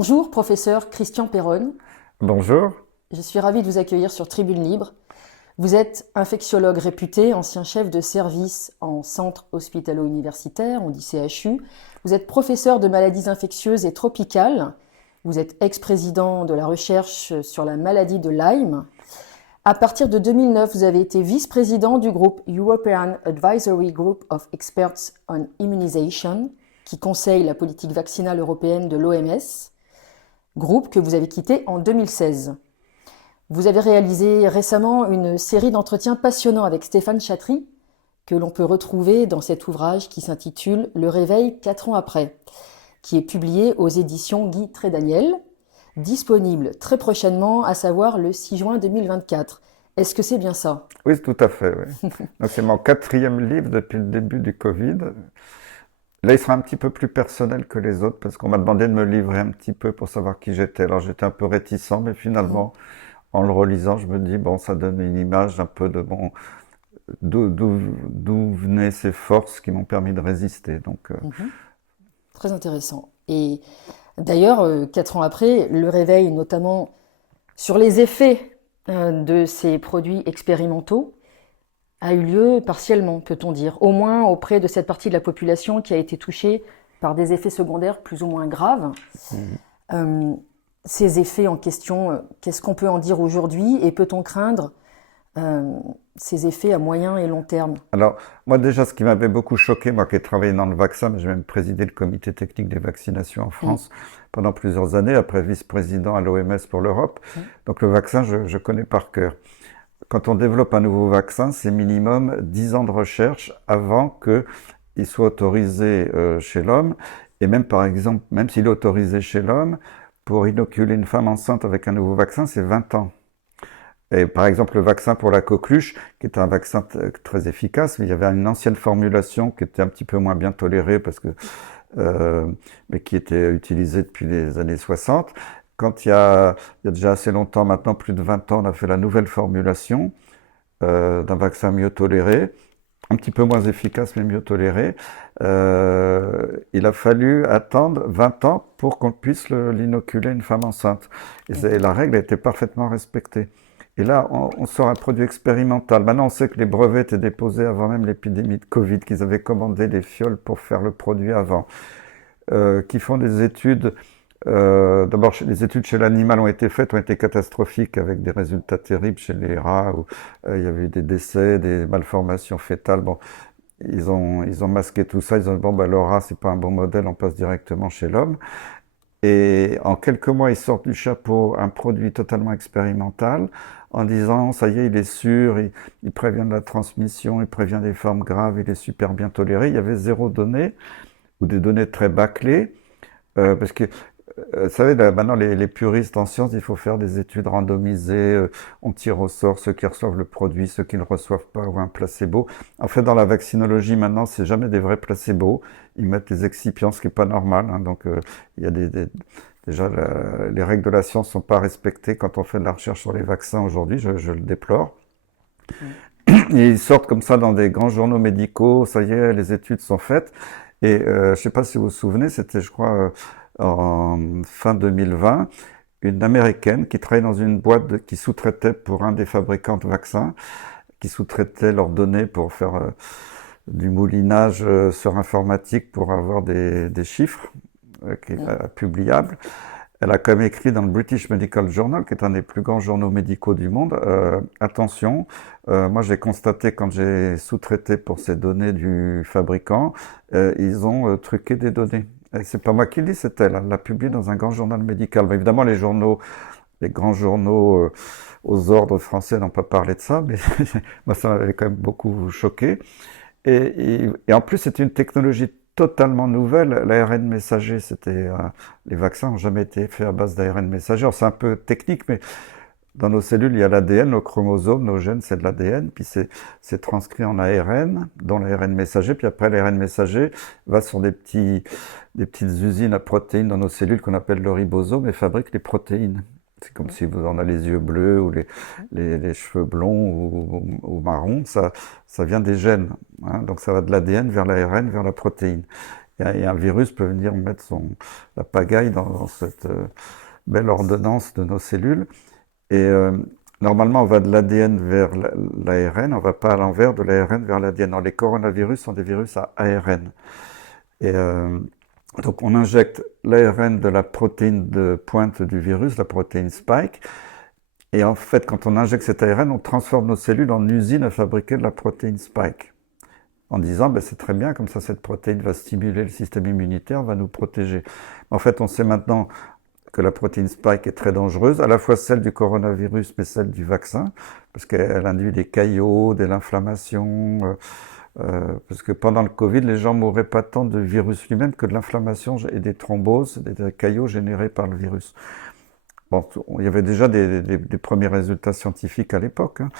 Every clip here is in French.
Bonjour, professeur Christian Perronne. Bonjour. Je suis ravie de vous accueillir sur Tribune Libre. Vous êtes infectiologue réputé, ancien chef de service en centre hospitalo-universitaire, on dit CHU. Vous êtes professeur de maladies infectieuses et tropicales. Vous êtes ex-président de la recherche sur la maladie de Lyme. À partir de 2009, vous avez été vice-président du groupe European Advisory Group of Experts on Immunization, qui conseille la politique vaccinale européenne de l'OMS, groupe que vous avez quitté en 2016. Vous avez réalisé récemment une série d'entretiens passionnants avec Stéphane Chatry, que l'on peut retrouver dans cet ouvrage qui s'intitule « Le réveil 4 ans après », qui est publié aux éditions Guy Trédaniel, disponible très prochainement, à savoir le 6 juin 2024. Est-ce que c'est bien ça? Oui, tout à fait. Oui. Donc c'est mon 4e livre depuis le début du Covid. Là, il sera un petit peu plus personnel que les autres parce qu'on m'a demandé de me livrer un petit peu pour savoir qui j'étais. Alors j'étais un peu réticent, mais finalement, en le relisant, je me dis, bon, ça donne une image un peu de bon, d'où venaient ces forces qui m'ont permis de résister. Donc, Très intéressant. Et d'ailleurs, 4 ans après, le réveil notamment sur les effets de ces produits expérimentaux a eu lieu partiellement, peut-on dire, au moins auprès de cette partie de la population qui a été touchée par des effets secondaires plus ou moins graves. Euh, Ces effets en question, qu'est-ce qu'on peut en dire aujourd'hui et peut-on craindre ces effets à moyen et long terme? alors, moi déjà, ce qui m'avait beaucoup choqué, moi qui ai travaillé dans le vaccin, j'ai même présidé le comité technique des vaccinations en France pendant plusieurs années, après vice-président à l'OMS pour l'Europe. Donc le vaccin, je connais par cœur. Quand on développe un nouveau vaccin, c'est minimum 10 ans de recherche avant qu'il soit autorisé chez l'homme. Et même, par exemple, même s'il est autorisé chez l'homme, pour inoculer une femme enceinte avec un nouveau vaccin, c'est 20 ans. Et par exemple, le vaccin pour la coqueluche, qui est un vaccin très efficace, mais il y avait une ancienne formulation qui était un petit peu moins bien tolérée parce que, mais qui était utilisée depuis les années 60. Quand il y a déjà assez longtemps, maintenant plus de 20 ans, on a fait la nouvelle formulation d'un vaccin mieux toléré, un petit peu moins efficace mais mieux toléré. Il a fallu attendre 20 ans pour qu'on puisse l'inoculer à une femme enceinte. Et la règle a été parfaitement respectée. Et là, on sort un produit expérimental. Maintenant, on sait que les brevets étaient déposés avant même l'épidémie de Covid, qu'ils avaient commandé des fioles pour faire le produit avant, qui font des études. D'abord, les études chez l'animal ont été catastrophiques avec des résultats terribles chez les rats où il y avait eu des décès, des malformations fétales. Bon, ils ont masqué tout ça. Ils ont dit bon, bah, le rat, c'est pas un bon modèle, on passe directement chez l'homme. Et en quelques mois, ils sortent du chapeau un produit totalement expérimental en disant ça y est, il est sûr, il prévient de la transmission, il prévient des formes graves, il est super bien toléré. Il y avait zéro donnée ou des données très bâclées parce que vous savez, là, maintenant, les puristes en sciences, il faut faire des études randomisées. On tire au sort ceux qui reçoivent le produit, ceux qui ne le reçoivent pas, ou un placebo. En fait, dans la vaccinologie, maintenant, c'est jamais des vrais placebos. Ils mettent des excipients, ce qui est pas normal. Hein. Donc, il y a déjà, les règles de la science sont pas respectées quand on fait de la recherche sur les vaccins aujourd'hui. Je le déplore. Et ils sortent comme ça dans des grands journaux médicaux. Ça y est, les études sont faites. Et je sais pas si vous vous souvenez, c'était, je crois, en fin 2020, une Américaine qui travaillait dans une boîte qui sous-traitait pour un des fabricants de vaccins, qui sous-traitait leurs données pour faire du moulinage sur informatique pour avoir des chiffres publiables. Elle a quand même écrit dans le British Medical Journal, qui est un des plus grands journaux médicaux du monde, attention, moi j'ai constaté quand j'ai sous-traité pour ces données du fabricant, ils ont truqué des données. Et c'est pas moi qui le dis, c'est elle. Elle l'a publié dans un grand journal médical. Mais évidemment, les grands journaux aux ordres français n'ont pas parlé de ça, mais moi ça m'avait quand même beaucoup choqué. Et en plus, c'était une technologie totalement nouvelle. L'ARN messager, les vaccins n'ont jamais été faits à base d'ARN messager. Alors, c'est un peu technique, mais dans nos cellules, il y a l'ADN, nos chromosomes, nos gènes, c'est de l'ADN, puis c'est transcrit en ARN, dans l'ARN messager, puis après l'ARN messager va sur des petites usines à protéines dans nos cellules qu'on appelle le ribosome et fabrique les protéines. C'est comme si vous en avez les yeux bleus ou les cheveux blonds ou marrons, ça vient des gènes. Hein, donc ça va de l'ADN vers l'ARN, vers la protéine. Et un virus peut venir mettre la pagaille dans cette belle ordonnance de nos cellules. Et normalement, on va de l'ADN vers l'ARN, on ne va pas à l'envers de l'ARN vers l'ADN. Les coronavirus sont des virus à ARN. Et donc on injecte l'ARN de la protéine de pointe du virus, la protéine spike. Et en fait, quand on injecte cet ARN, on transforme nos cellules en usine à fabriquer de la protéine spike. En disant, ben, c'est très bien, comme ça cette protéine va stimuler le système immunitaire, va nous protéger. En fait, on sait maintenant que la protéine spike est très dangereuse, à la fois celle du coronavirus, mais celle du vaccin, parce qu'elle induit des caillots, de l'inflammation, parce que pendant le Covid, les gens mouraient pas tant de virus lui-même que de l'inflammation et des thromboses, des caillots générés par le virus. Bon, il y avait déjà des premiers résultats scientifiques à l'époque. Hein.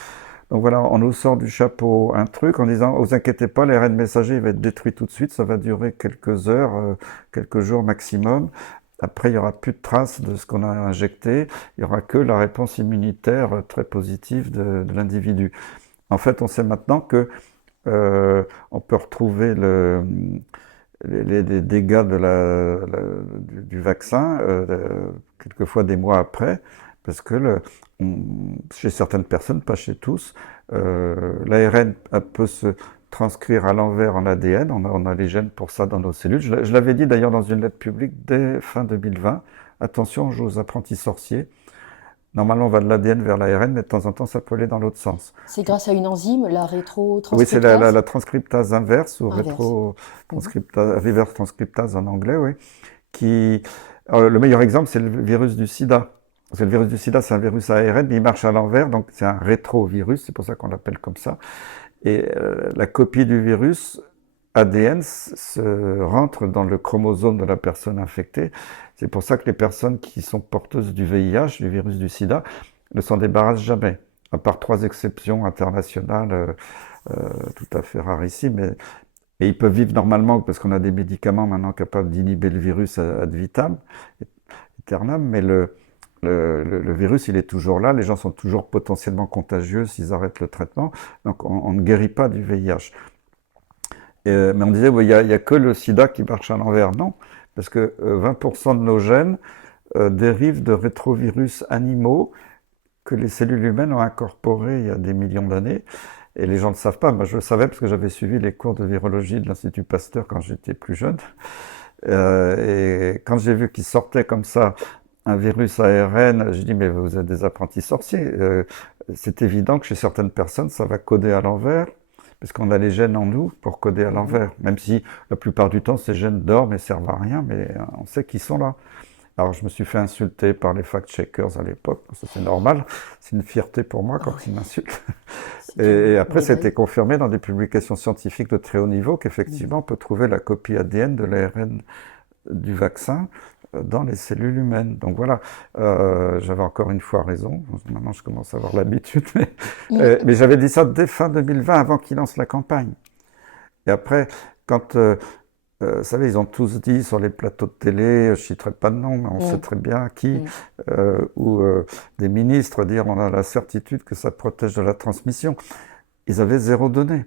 Donc voilà, on nous sort du chapeau un truc en disant, vous inquiétez pas, l'ARN messager il va être détruit tout de suite, ça va durer quelques heures, quelques jours maximum. Après, il n'y aura plus de traces de ce qu'on a injecté, il n'y aura que la réponse immunitaire très positive de l'individu. En fait, on sait maintenant que on peut retrouver les dégâts du vaccin quelquefois des mois après, parce que chez certaines personnes, pas chez tous, l'ARN peut se transcrire à l'envers en ADN, on a les gènes pour ça dans nos cellules. Je l'avais dit d'ailleurs dans une lettre publique dès fin 2020, attention, on joue aux apprentis sorciers. Normalement, on va de l'ADN vers l'ARN, mais de temps en temps, ça peut aller dans l'autre sens. C'est grâce à une enzyme, la rétrotranscriptase? Oui, c'est la transcriptase inverse ou reverse transcriptase en anglais, oui. Alors, le meilleur exemple, c'est le virus du sida. Parce que le virus du sida, c'est un virus à ARN, mais il marche à l'envers, donc c'est un rétrovirus, c'est pour ça qu'on l'appelle comme ça. Et la copie du virus ADN se rentre dans le chromosome de la personne infectée. C'est pour ça que les personnes qui sont porteuses du VIH, du virus du sida, ne s'en débarrassent jamais, à part 3 exceptions internationales tout à fait rarissimes. Et ils peuvent vivre normalement parce qu'on a des médicaments maintenant capables d'inhiber le virus ad vitam, aeternam, mais le virus, il est toujours là, les gens sont toujours potentiellement contagieux s'ils arrêtent le traitement, donc on ne guérit pas du VIH. Mais on disait, il n'y a que le sida qui marche à l'envers. Non, parce que 20% de nos gènes dérivent de rétrovirus animaux que les cellules humaines ont incorporés il y a des millions d'années. Et les gens ne le savent pas. Moi, je le savais parce que j'avais suivi les cours de virologie de l'Institut Pasteur quand j'étais plus jeune. Et quand j'ai vu qu'il sortait comme ça un virus ARN, j'ai dit, mais vous êtes des apprentis sorciers. C'est évident que chez certaines personnes, ça va coder à l'envers, parce qu'on a les gènes en nous pour coder à l'envers. Même si la plupart du temps, ces gènes dorment et servent à rien, mais on sait qu'ils sont là. Alors, je me suis fait insulter par les fact-checkers à l'époque. Ça, c'est normal. C'est une fierté pour moi quand ils m'insultent. Et après, ça a été confirmé dans des publications scientifiques de très haut niveau qu'effectivement, on peut trouver la copie ADN de l'ARN du vaccin dans les cellules humaines. Donc voilà, j'avais encore une fois raison. Maintenant, je commence à avoir l'habitude. Mais j'avais dit ça dès fin 2020, avant qu'ils lancent la campagne. Et après, quand... vous savez, ils ont tous dit sur les plateaux de télé, je ne citerai pas de nom, mais on sait très bien qui, ou des ministres dire on a la certitude que ça protège de la transmission. Ils avaient 0 donnée.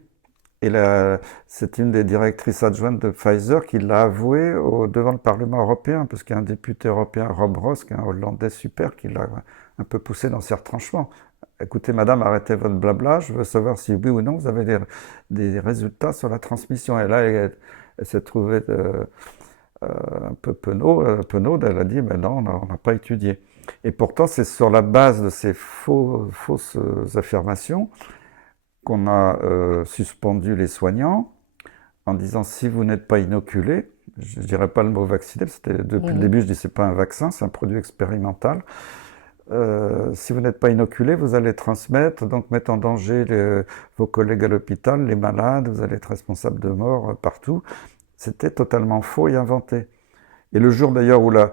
Et c'est une des directrices adjointes de Pfizer qui l'a avoué devant le Parlement européen, parce qu'il y a un député européen, Rob Ross, qui est un Hollandais super, qui l'a un peu poussé dans ses retranchements. Écoutez, madame, arrêtez votre blabla, je veux savoir si oui ou non vous avez des résultats sur la transmission. Et là, elle s'est trouvée un peu penaude, elle a dit, mais non, on n'a pas étudié. Et pourtant, c'est sur la base de ces fausses affirmations qu'on a suspendu les soignants en disant, si vous n'êtes pas inoculé, je ne dirais pas le mot vacciné, depuis le début, je dis, c'est pas un vaccin, c'est un produit expérimental. Si vous n'êtes pas inoculé, vous allez transmettre, donc mettre en danger vos collègues à l'hôpital, les malades, vous allez être responsable de mort partout. C'était totalement faux et inventé. Et le jour d'ailleurs où la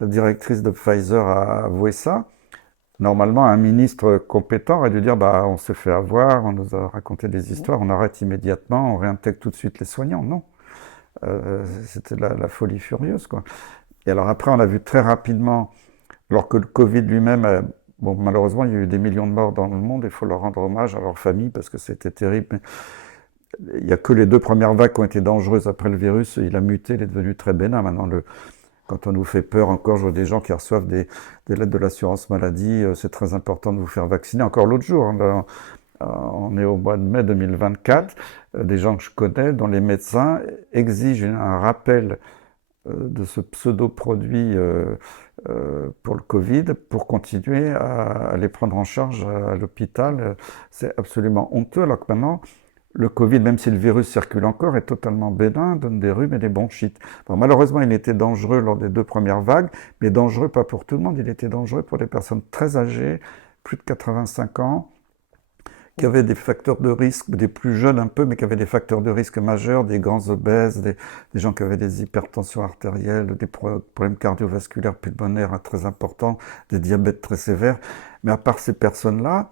directrice de Pfizer a avoué ça, normalement un ministre compétent aurait dû dire bah, on s'est fait avoir, on nous a raconté des histoires, on arrête immédiatement, on réintègre tout de suite les soignants. Non, c'était la folie furieuse, quoi. Et alors après, on a vu très rapidement, alors que le Covid lui-même, bon, malheureusement, il y a eu des millions de morts dans le monde, il faut leur rendre hommage à leur famille parce que c'était terrible. il n'y a que les 2 premières vagues qui ont été dangereuses. Après le virus, il a muté, il est devenu très bénin. Maintenant, quand on nous fait peur encore, je vois des gens qui reçoivent des lettres de l'assurance maladie, c'est très important de vous faire vacciner. Encore l'autre jour, hein, on est au mois de mai 2024, des gens que je connais, dont les médecins exigent un rappel de ce pseudo-produit pour le Covid pour continuer à les prendre en charge à l'hôpital. C'est absolument honteux, alors que maintenant, le Covid, même si le virus circule encore, est totalement bénin, donne des rhumes et des bronchites. Bon, malheureusement, il était dangereux lors des 2 premières vagues, mais dangereux pas pour tout le monde. Il était dangereux pour des personnes très âgées, plus de 85 ans, qui avaient des facteurs de risque, des plus jeunes un peu, mais qui avaient des facteurs de risque majeurs, des grands obèses, des gens qui avaient des hypertensions artérielles, des problèmes cardiovasculaires pulmonaires très importants, des diabètes très sévères. Mais à part ces personnes-là,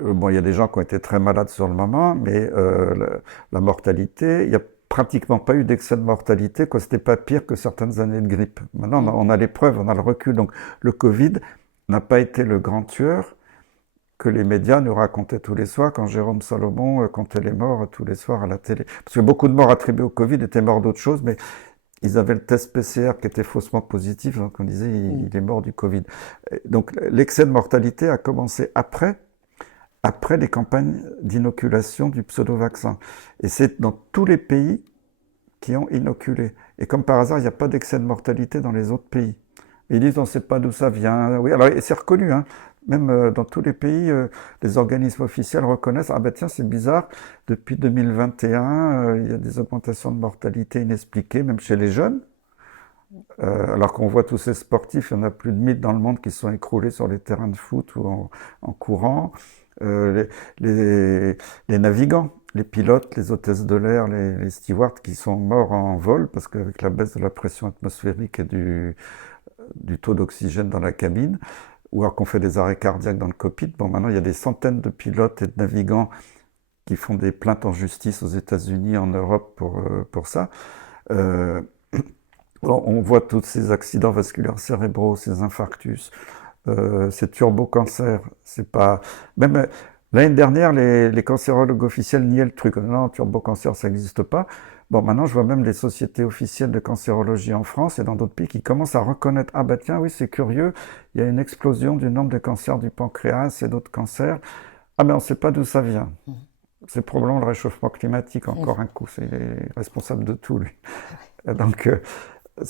bon, il y a des gens qui ont été très malades sur le moment, mais la mortalité, il n'y a pratiquement pas eu d'excès de mortalité, quoi. C'était pas pire que certaines années de grippe. Maintenant, on a les preuves, on a le recul. Donc, le Covid n'a pas été le grand tueur que les médias nous racontaient tous les soirs quand Jérôme Salomon comptait les morts tous les soirs à la télé. Parce que beaucoup de morts attribuées au Covid étaient morts d'autre chose, mais ils avaient le test PCR qui était faussement positif, donc on disait il est mort du Covid. Donc, l'excès de mortalité a commencé après les campagnes d'inoculation du pseudo-vaccin. Et c'est dans tous les pays qui ont inoculé. Et comme par hasard, il n'y a pas d'excès de mortalité dans les autres pays. Ils disent, on ne sait pas d'où ça vient. Oui, alors c'est reconnu, hein. Même dans tous les pays, les organismes officiels reconnaissent, ah ben tiens, c'est bizarre, depuis 2021, il y a des augmentations de mortalité inexpliquées, même chez les jeunes. Alors qu'on voit tous ces sportifs, il y en a plus de 1000 dans le monde qui se sont écroulés sur les terrains de foot ou en courant. Les navigants, les pilotes, les hôtesses de l'air, les stewards qui sont morts en vol parce qu'avec la baisse de la pression atmosphérique et du taux d'oxygène dans la cabine, ou alors qu'on fait des arrêts cardiaques dans le cockpit. Bon, maintenant, il y a des centaines de pilotes et de navigants qui font des plaintes en justice aux États-Unis, en Europe pour ça. On voit tous ces accidents vasculaires cérébraux, ces infarctus, ces turbocancers. C'est pas... Même l'année dernière, les cancérologues officiels niaient le truc. Non, turbocancer, ça n'existe pas. Bon, maintenant, je vois même les sociétés officielles de cancérologie en France et dans d'autres pays qui commencent à reconnaître, ah bah tiens, oui, c'est curieux, il y a une explosion du nombre de cancers du pancréas et d'autres cancers. Ah mais on ne sait pas d'où ça vient. C'est probablement le réchauffement climatique, encore un coup, c'est responsable de tout, lui. Donc,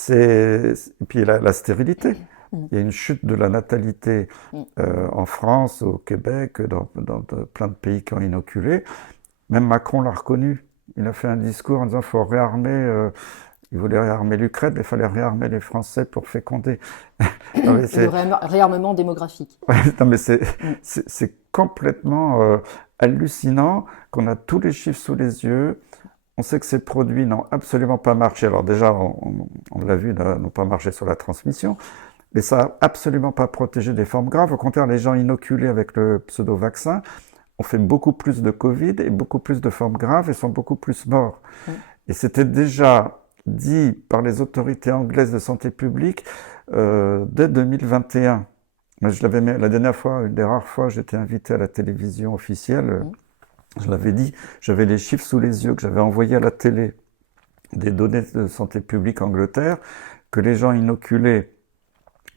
et puis la stérilité. Il y a une chute de la natalité en France, au Québec, dans plein de pays qui ont inoculé. Même Macron l'a reconnu. Il a fait un discours en disant qu'il faut réarmer, il voulait réarmer l'Ukraine, mais il fallait réarmer les Français pour féconder. Non, mais le réarmement démographique. Ouais, non, mais c'est complètement hallucinant qu'on a tous les chiffres sous les yeux. On sait que ces produits n'ont absolument pas marché. Alors déjà, on l'a vu, n'ont pas marché sur la transmission, mais ça n'a absolument pas protégé des formes graves. Au contraire, les gens inoculés avec le pseudo-vaccin ont fait beaucoup plus de Covid et beaucoup plus de formes graves et sont beaucoup plus morts. Et c'était déjà dit par les autorités anglaises de santé publique dès 2021. Je l'avais mis, la dernière fois, une des rares fois, j'étais invité à la télévision officielle. Je l'avais dit, j'avais les chiffres sous les yeux que j'avais envoyés à la télé, des données de santé publique Angleterre, que les gens inoculés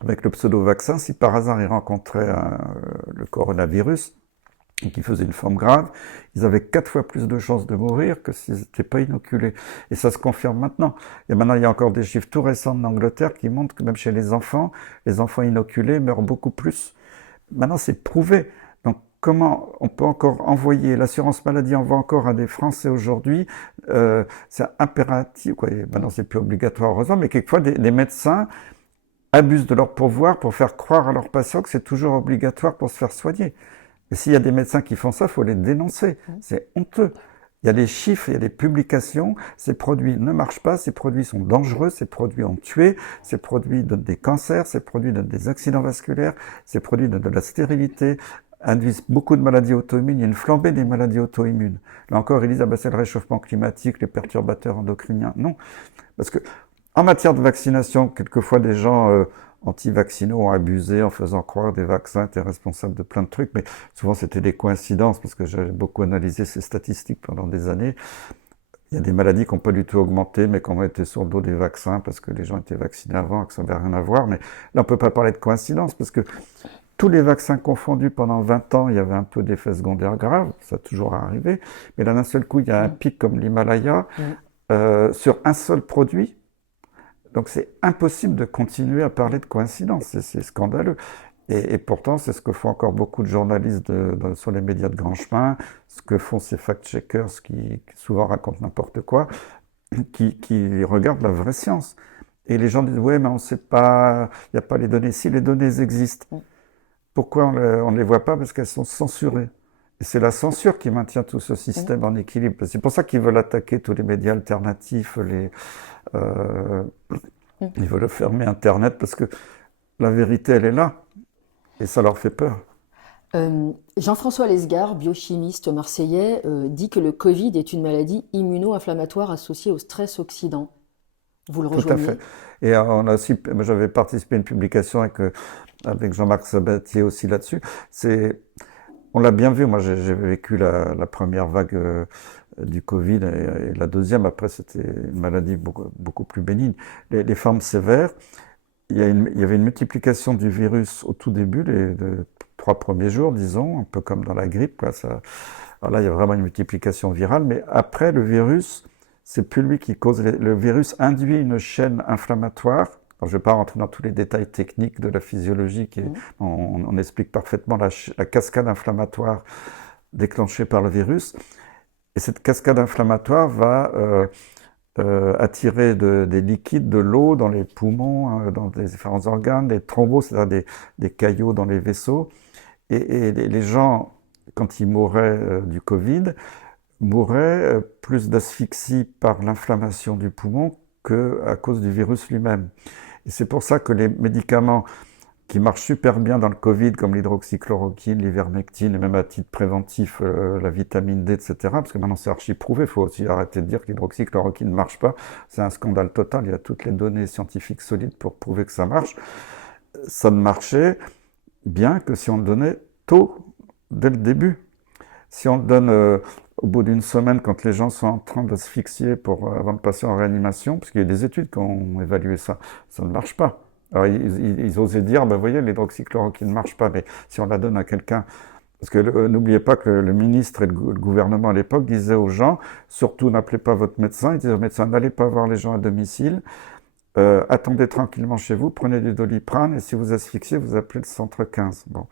avec le pseudo-vaccin, si par hasard ils rencontraient le coronavirus, et qui faisaient une forme grave, ils avaient 4 fois plus de chances de mourir que s'ils n'étaient pas inoculés. Et ça se confirme maintenant. Et maintenant, il y a encore des chiffres tout récents d'Angleterre qui montrent que même chez les enfants inoculés meurent beaucoup plus. Maintenant, c'est prouvé. Donc, comment on peut encore envoyer, l'assurance maladie envoie encore à des Français aujourd'hui, c'est impératif, quoi. Et maintenant, c'est plus obligatoire, heureusement, mais quelquefois, les médecins abusent de leur pouvoir pour faire croire à leurs patients que c'est toujours obligatoire pour se faire soigner. Et s'il y a des médecins qui font ça, il faut les dénoncer. C'est honteux. Il y a des chiffres, il y a des publications. Ces produits ne marchent pas, ces produits sont dangereux, ces produits ont tué, ces produits donnent des cancers, ces produits donnent des accidents vasculaires, ces produits donnent de la stérilité, induisent beaucoup de maladies auto-immunes. Il y a une flambée des maladies auto-immunes. Là encore, ils disent, ah ben c'est le réchauffement climatique, les perturbateurs endocriniens. Non. Parce que, en matière de vaccination, quelquefois des gens anti-vaccinaux ont abusé en faisant croire que des vaccins étaient responsables de plein de trucs, mais souvent c'était des coïncidences, parce que j'ai beaucoup analysé ces statistiques pendant des années. Il y a des maladies qui n'ont pas du tout augmenté, mais qui ont été sur le dos des vaccins, parce que les gens étaient vaccinés avant et que ça n'avait rien à voir. Mais là, on ne peut pas parler de coïncidence, parce que tous les vaccins confondus pendant 20 ans, il y avait un peu d'effets secondaires graves, ça a toujours arrivé, mais là d'un seul coup, il y a un pic comme l'Himalaya sur un seul produit. Donc c'est impossible de continuer à parler de coïncidence, c'est scandaleux. Et pourtant, c'est ce que font encore beaucoup de journalistes sur les médias de grand chemin, ce que font ces fact-checkers qui souvent racontent n'importe quoi, qui regardent la vraie science. Et les gens disent, ouais, mais on ne sait pas, il n'y a pas les données. Si les données existent, pourquoi on ne les voit pas? Parce qu'elles sont censurées. Et c'est la censure qui maintient tout ce système en équilibre. C'est pour ça qu'ils veulent attaquer tous les médias alternatifs, ils veulent fermer Internet, parce que la vérité, elle est là. Et ça leur fait peur. Jean-François Lesgard, biochimiste marseillais, dit que le Covid est une maladie immuno-inflammatoire associée au stress oxydant. Vous le rejoignez? Tout à fait. Et on a aussi, j'avais participé à une publication avec Jean-Marc Sabatier aussi là-dessus. On l'a bien vu, moi j'ai vécu la première vague du Covid et la deuxième, après c'était une maladie beaucoup plus bénigne. Les formes sévères, il y avait une multiplication du virus au tout début, les 3 premiers jours, disons, un peu comme dans la grippe, quoi. Alors là, il y a vraiment une multiplication virale, mais après, le virus, c'est plus lui qui cause. Le virus induit une chaîne inflammatoire. Alors, je ne vais pas rentrer dans tous les détails techniques de la physiologie, on explique parfaitement la cascade inflammatoire déclenchée par le virus. Et cette cascade inflammatoire va attirer des liquides, de l'eau dans les poumons, dans les différents organes, des thrombos, c'est-à-dire des caillots dans les vaisseaux. Et les gens, quand ils mouraient du Covid, mouraient plus d'asphyxie par l'inflammation du poumon qu'à cause du virus lui-même. Et c'est pour ça que les médicaments qui marchent super bien dans le Covid, comme l'hydroxychloroquine, l'ivermectine, et même à titre préventif, la vitamine D, etc., parce que maintenant c'est archi prouvé, il faut aussi arrêter de dire que l'hydroxychloroquine ne marche pas, c'est un scandale total, il y a toutes les données scientifiques solides pour prouver que ça marche. Ça ne marchait bien que si on le donnait tôt, dès le début. Si on le donne au bout d'une semaine, quand les gens sont en train d'asphyxier avant de passer en réanimation, parce qu'il y a des études qui ont évalué ça, ça ne marche pas. Alors ils osaient dire, ben, vous voyez, l'hydroxychloroquine ne marche pas, mais si on la donne à quelqu'un, parce que n'oubliez pas que le ministre et le gouvernement à l'époque disaient aux gens, surtout n'appelez pas votre médecin, ils disaient aux médecins, n'allez pas voir les gens à domicile, attendez tranquillement chez vous, prenez du Doliprane, et si vous asphyxiez, vous appelez le centre 15. Bon.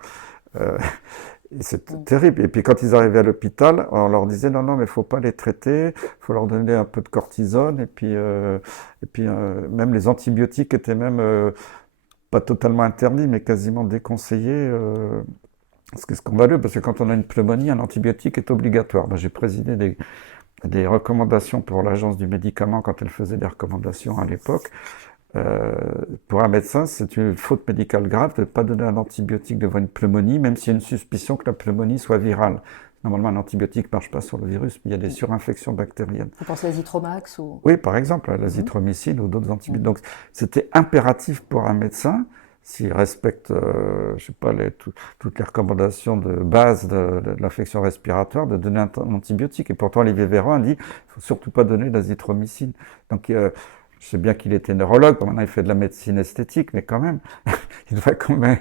C'est terrible. Et puis quand ils arrivaient à l'hôpital, on leur disait non, mais il ne faut pas les traiter, il faut leur donner un peu de cortisone. Et puis même les antibiotiques étaient même pas totalement interdits, mais quasiment déconseillés. Ce qui est scandaleux, parce que quand on a une pneumonie, un antibiotique est obligatoire. Ben, j'ai présidé des recommandations pour l'agence du médicament quand elle faisait des recommandations à l'époque. Pour un médecin, c'est une faute médicale grave de ne pas donner un antibiotique devant une pneumonie, même s'il y a une suspicion que la pneumonie soit virale. Normalement, un antibiotique ne marche pas sur le virus, mais il y a des surinfections bactériennes. Vous pensez à l'azithromycin ou... Oui, par exemple, à l'azithromycine ou d'autres antibiotiques. Donc, c'était impératif pour un médecin, s'il respecte, je sais pas, toutes les recommandations de base de l'infection respiratoire, de donner un antibiotique. Et pourtant, Olivier Véran dit, il ne faut surtout pas donner l'azithromycine. Donc, je sais bien qu'il était neurologue, maintenant il fait de la médecine esthétique, mais quand même, il devrait quand même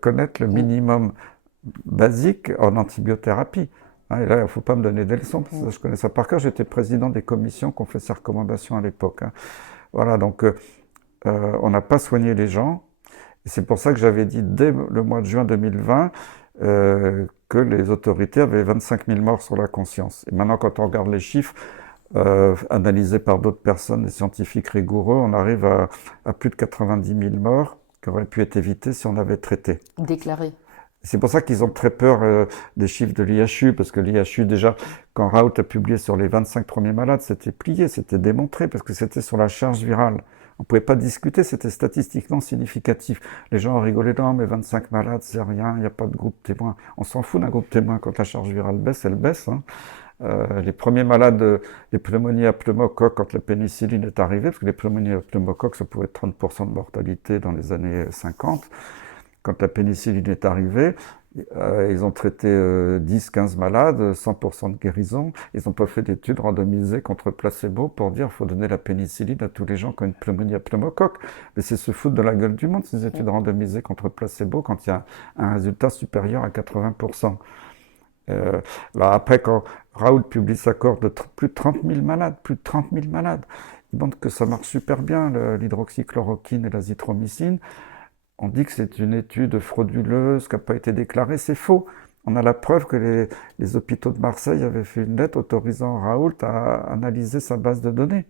connaître le minimum basique en antibiothérapie. Et là, il ne faut pas me donner des leçons, parce que je connais ça par cœur. J'étais président des commissions qui ont fait ces recommandations à l'époque. Voilà, donc on n'a pas soigné les gens. Et c'est pour ça que j'avais dit dès le mois de juin 2020 que les autorités avaient 25 000 morts sur la conscience. Et maintenant, quand on regarde les chiffres, analysés par d'autres personnes, des scientifiques rigoureux, on arrive à plus de 90 000 morts qui auraient pu être évitées si on avait traité. Déclaré. C'est pour ça qu'ils ont très peur des chiffres de l'IHU, parce que l'IHU, déjà, quand Raoult a publié sur les 25 premiers malades, c'était plié, c'était démontré, parce que c'était sur la charge virale. On ne pouvait pas discuter, c'était statistiquement significatif. Les gens rigolaient, non, mais 25 malades, c'est rien, il n'y a pas de groupe témoin. On s'en fout d'un groupe témoin. Quand la charge virale baisse, elle baisse. Hein. Les premiers malades des pneumonies à pneumocoque quand la pénicilline est arrivée, parce que les pneumonies à pneumocoque, ça pouvait être 30% de mortalité dans les années 50. Quand la pénicilline est arrivée, ils ont traité 10-15 malades, 100% de guérison. Ils n'ont pas fait d'études randomisées contre placebo pour dire qu'il faut donner la pénicilline à tous les gens qui ont une pneumonie à pneumocoque. Mais c'est se foutre de la gueule du monde, ces études randomisées contre placebo, quand il y a un résultat supérieur à 80%. Là, après, quand Raoult publie sa cohorte de plus de 30 000 malades, il montre que ça marche super bien, l'hydroxychloroquine et l'azithromycine. On dit que c'est une étude frauduleuse qui n'a pas été déclarée, c'est faux. On a la preuve que les hôpitaux de Marseille avaient fait une lettre autorisant Raoult à analyser sa base de données.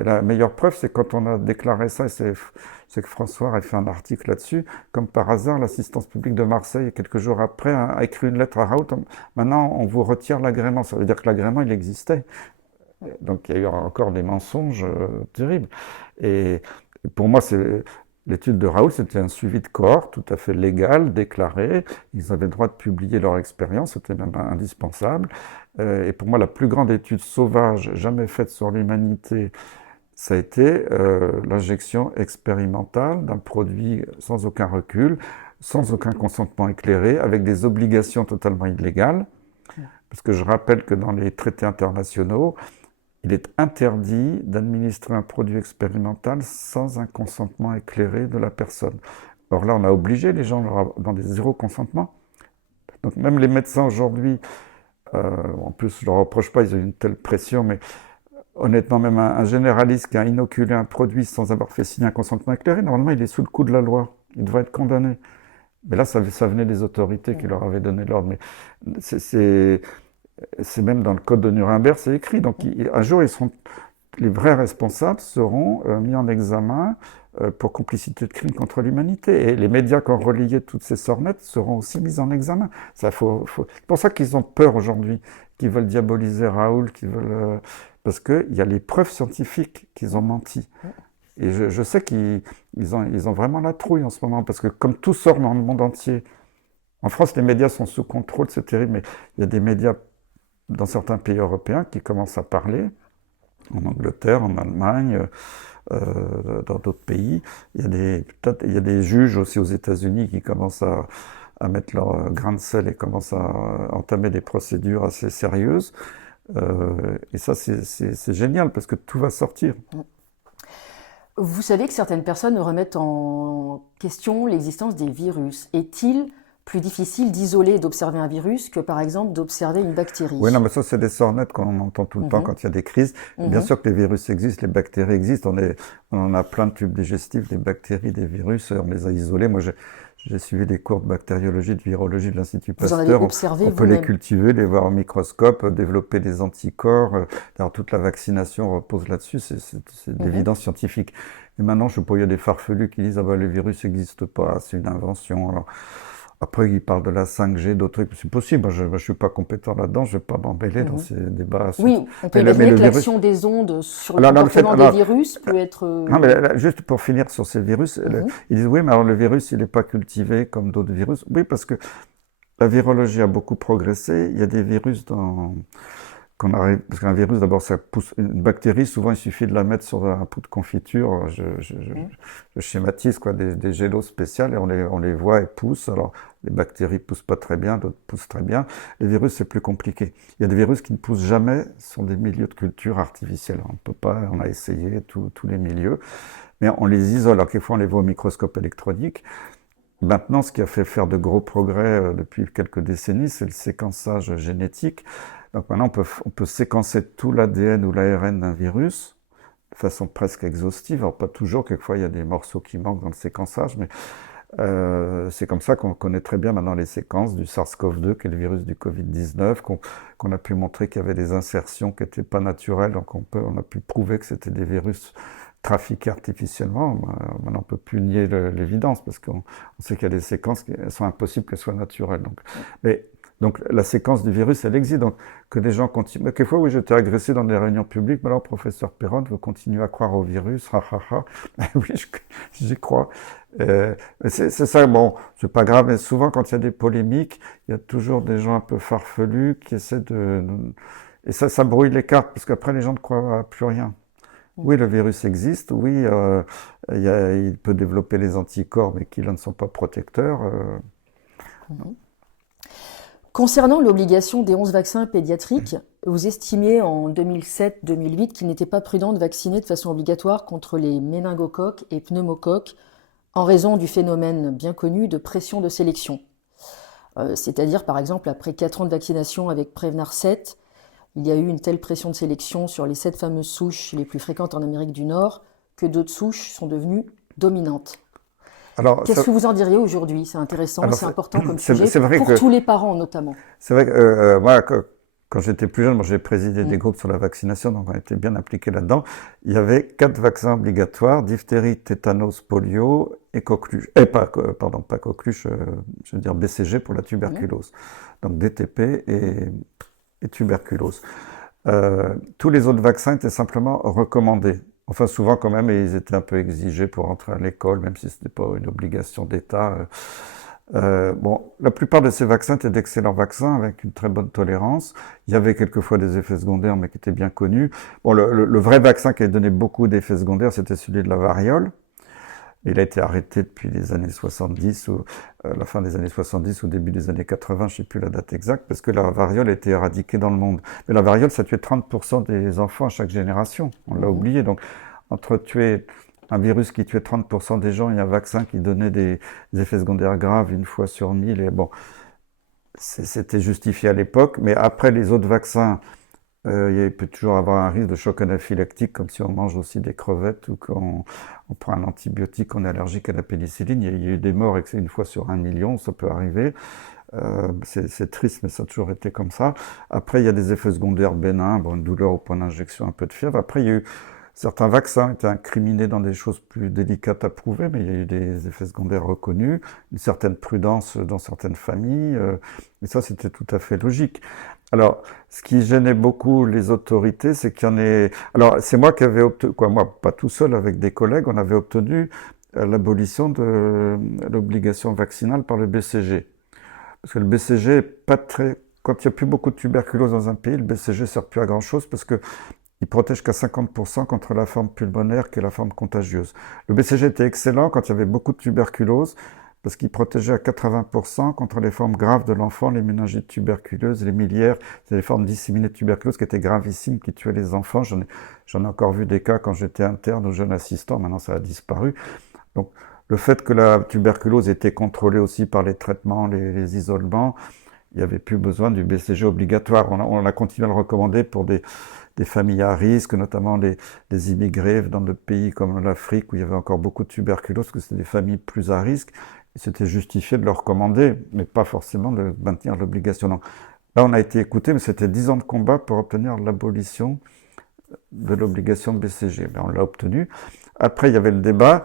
Et la meilleure preuve, c'est quand on a déclaré ça, et c'est que François a fait un article là-dessus. Comme par hasard, l'assistance publique de Marseille, quelques jours après, a écrit une lettre à Raoult. Maintenant, on vous retire l'agrément. Ça veut dire que l'agrément, il existait. Donc, il y a eu encore des mensonges terribles. Et pour moi, l'étude de Raoult, c'était un suivi de cohorte tout à fait légal, déclaré. Ils avaient le droit de publier leur expérience, c'était même indispensable. Et pour moi, la plus grande étude sauvage jamais faite sur l'humanité, ça a été l'injection expérimentale d'un produit sans aucun recul, sans aucun consentement éclairé, avec des obligations totalement illégales. Parce que je rappelle que dans les traités internationaux, il est interdit d'administrer un produit expérimental sans un consentement éclairé de la personne. Or là, on a obligé les gens dans des zéro consentement. Donc même les médecins aujourd'hui, en plus je ne leur reproche pas, ils ont une telle pression, mais honnêtement, même un généraliste qui a inoculé un produit sans avoir fait signer un consentement éclairé, normalement il est sous le coup de la loi, il devrait être condamné. Mais là, ça venait des autorités qui leur avaient donné l'ordre. Mais c'est même dans le code de Nuremberg, c'est écrit. Donc un jour, les vrais responsables seront mis en examen pour complicité de crimes contre l'humanité. Et les médias qui ont relayé toutes ces sornettes seront aussi mis en examen. C'est pour ça qu'ils ont peur aujourd'hui, qu'ils veulent diaboliser Raoult, parce qu'il y a les preuves scientifiques qu'ils ont menti. Et je sais qu'ils ont vraiment la trouille en ce moment, parce que comme tout sort dans le monde entier, en France, les médias sont sous contrôle, c'est terrible, mais il y a des médias dans certains pays européens qui commencent à parler, en Angleterre, en Allemagne, dans d'autres pays. Il y a des juges aussi aux États-Unis qui commencent à mettre leur grain de sel et commencent à entamer des procédures assez sérieuses. Et ça, c'est génial parce que tout va sortir. Vous savez que certaines personnes remettent en question l'existence des virus. Est-il plus difficile d'isoler et d'observer un virus que, par exemple, d'observer une bactérie? Oui, non, mais ça, c'est des sornettes qu'on entend tout le temps quand il y a des crises. Bien sûr que les virus existent, les bactéries existent. On en a plein de tubes digestifs, des bactéries, des virus, on les a isolés. Moi, j'ai suivi des cours de bactériologie, de virologie de l'Institut Pasteur. Vous en avez observé on peut les cultiver, les voir au microscope, développer des anticorps. Alors, toute la vaccination repose là-dessus, c'est d'évidence scientifique. Et maintenant, je sais pas, il y a des farfelus qui disent « Ah ben, le virus n'existe pas, c'est une invention ». Alors, après, ils parlent de la 5G, d'autres trucs. C'est possible, moi, je ne suis pas compétent là-dedans, je ne vais pas m'embêler dans ces débats. Oui, on peut imaginer que l'action des ondes sur le comportement des virus peut être... Non, mais là, juste pour finir sur ces virus, ils disent oui, mais alors le virus, il n'est pas cultivé comme d'autres virus. Oui, parce que la virologie a beaucoup progressé. Il y a des virus parce qu'un virus, d'abord, ça pousse une bactérie. Souvent, il suffit de la mettre sur un pot de confiture. Je schématise quoi, des gélos spéciales et on les voit et poussent. Alors, les bactéries poussent pas très bien, d'autres poussent très bien. Les virus, c'est plus compliqué. Il y a des virus qui ne poussent jamais sur des milieux de culture artificiels. On peut pas. On a essayé tous les milieux, mais on les isole. Alors, quelquefois, on les voit au microscope électronique. Maintenant, ce qui a fait faire de gros progrès depuis quelques décennies, c'est le séquençage génétique. Donc maintenant, on peut séquencer tout l'ADN ou l'ARN d'un virus de façon presque exhaustive. Alors pas toujours, quelquefois il y a des morceaux qui manquent dans le séquençage, mais c'est comme ça qu'on connaît très bien maintenant les séquences du SARS-CoV-2, qui est le virus du Covid-19, qu'on a pu montrer qu'il y avait des insertions qui n'étaient pas naturelles, donc on a pu prouver que c'était des virus trafiqués artificiellement. Maintenant, on ne peut plus nier l'évidence, parce qu'on sait qu'il y a des séquences qui sont impossibles qu'elles soient naturelles. Donc. Mais Donc la séquence du virus, elle existe. Donc que des gens continuent. Mais quelquefois, oui, j'étais agressé dans des réunions publiques. Mais alors, professeur Perron, vous continuez à croire au virus. Ha, ha, ha. Oui, j'y crois. C'est ça, bon, c'est pas grave. Mais souvent, quand il y a des polémiques, il y a toujours des gens un peu farfelus qui essaient Et ça brouille les cartes, parce qu'après, les gens ne croient à plus rien. Oui, le virus existe. Oui, il peut développer les anticorps, mais qui là ne sont pas protecteurs. Mhm. Concernant l'obligation des 11 vaccins pédiatriques, vous estimiez en 2007-2008 qu'il n'était pas prudent de vacciner de façon obligatoire contre les méningocoques et pneumocoques en raison du phénomène bien connu de pression de sélection. C'est-à-dire, par exemple, après 4 ans de vaccination avec Prevnar 7, il y a eu une telle pression de sélection sur les 7 fameuses souches les plus fréquentes en Amérique du Nord que d'autres souches sont devenues dominantes. Alors, Qu'est-ce que vous en diriez aujourd'hui? C'est intéressant, c'est important comme sujet, vrai pour tous les parents notamment. C'est vrai que moi, quand j'étais plus jeune, moi j'ai présidé des groupes sur la vaccination, donc on était bien impliqués là-dedans. Il y avait 4 vaccins obligatoires: diphtérie, tétanos, polio et coqueluche. Pas coqueluche, je veux dire BCG pour la tuberculose. Donc DTP et tuberculose. Tous les autres vaccins étaient simplement recommandés. Enfin, souvent quand même, et ils étaient un peu exigés pour entrer à l'école, même si ce n'était pas une obligation d'État. Bon, la plupart de ces vaccins étaient d'excellents vaccins avec une très bonne tolérance. Il y avait quelquefois des effets secondaires, mais qui étaient bien connus. Bon, le vrai vaccin qui a donné beaucoup d'effets secondaires, c'était celui de la variole. Il a été arrêté depuis les années 70, ou la fin des années 70 ou début des années 80, je ne sais plus la date exacte, parce que la variole a été éradiquée dans le monde. Mais la variole, ça tuait 30% des enfants à chaque génération. On l'a oublié. Donc, entre tuer un virus qui tuait 30% des gens et un vaccin qui donnait des effets secondaires graves 1 fois sur 1000, et bon, c'était justifié à l'époque. Mais après, les autres vaccins, il peut toujours avoir un risque de choc anaphylactique, comme si on mange aussi des crevettes ou qu'on prend un antibiotique, on est allergique à la pénicilline. Il y a eu des morts, et c'est 1 fois sur 1 million, ça peut arriver. C'est triste, mais ça a toujours été comme ça. Après, il y a des effets secondaires bénins, bon, une douleur au point d'injection, un peu de fièvre. Après, il y a eu certains vaccins étaient incriminés dans des choses plus délicates à prouver, mais il y a eu des effets secondaires reconnus, une certaine prudence dans certaines familles, et ça, c'était tout à fait logique. Alors, ce qui gênait beaucoup les autorités, c'est qu'il y en ait... Alors, c'est moi qui avais obtenu, moi, pas tout seul, avec des collègues, on avait obtenu l'abolition de l'obligation vaccinale par le BCG. Parce que le BCG est pas très... Quand il n'y a plus beaucoup de tuberculose dans un pays, le BCG ne sert plus à grand-chose parce que il protège qu'à 50% contre la forme pulmonaire qui est la forme contagieuse. Le BCG était excellent quand il y avait beaucoup de tuberculose parce qu'il protégeait à 80% contre les formes graves de l'enfant, les méningites tuberculeuses, les miliaires, c'est les formes disséminées de tuberculose qui étaient gravissimes, qui tuaient les enfants. J'en ai encore vu des cas quand j'étais interne ou jeune assistant, maintenant ça a disparu. Donc le fait que la tuberculose était contrôlée aussi par les traitements, les isolements, il n'y avait plus besoin du BCG obligatoire. On a continué à le recommander pour des familles à risque, notamment les immigrés dans d'autres pays comme l'Afrique où il y avait encore beaucoup de tuberculose, parce que c'était des familles plus à risque. Et c'était justifié de le recommander, mais pas forcément de maintenir l'obligation. Donc, là, on a été écouté, mais c'était 10 ans de combat pour obtenir l'abolition de l'obligation de BCG. Ben, on l'a obtenu. Après, il y avait le débat.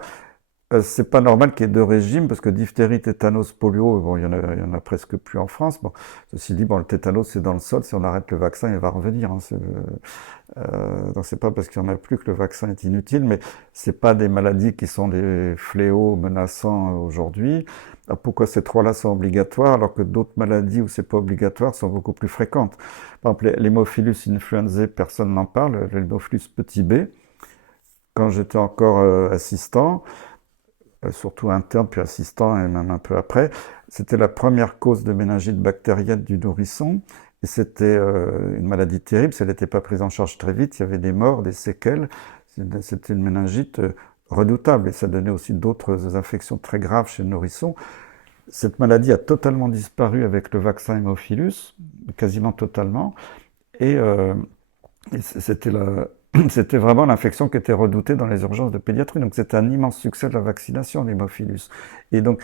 C'est pas normal qu'il y ait 2 régimes, parce que diphtérie, tétanos, polio, bon, il y en a presque plus en France. Bon, ceci dit, bon, le tétanos, c'est dans le sol. Si on arrête le vaccin, il va revenir. Hein, donc c'est pas parce qu'il n'y en a plus que le vaccin est inutile, mais c'est pas des maladies qui sont des fléaux menaçants aujourd'hui. Alors pourquoi ces 3-là sont obligatoires, alors que d'autres maladies où c'est pas obligatoire sont beaucoup plus fréquentes? Par exemple, l'hémophilus influenzae, personne n'en parle. L'hémophilus petit b. Quand j'étais encore assistant, surtout interne, puis assistant, et même un peu après, c'était la première cause de méningite bactérienne du nourrisson. Et c'était une maladie terrible, si elle n'était pas prise en charge très vite, il y avait des morts, des séquelles. C'était une méningite redoutable, et ça donnait aussi d'autres infections très graves chez le nourrisson. Cette maladie a totalement disparu avec le vaccin hémophilus, quasiment totalement, et c'était vraiment l'infection qui était redoutée dans les urgences de pédiatrie. Donc c'était un immense succès de la vaccination, l'hémophilus. Et donc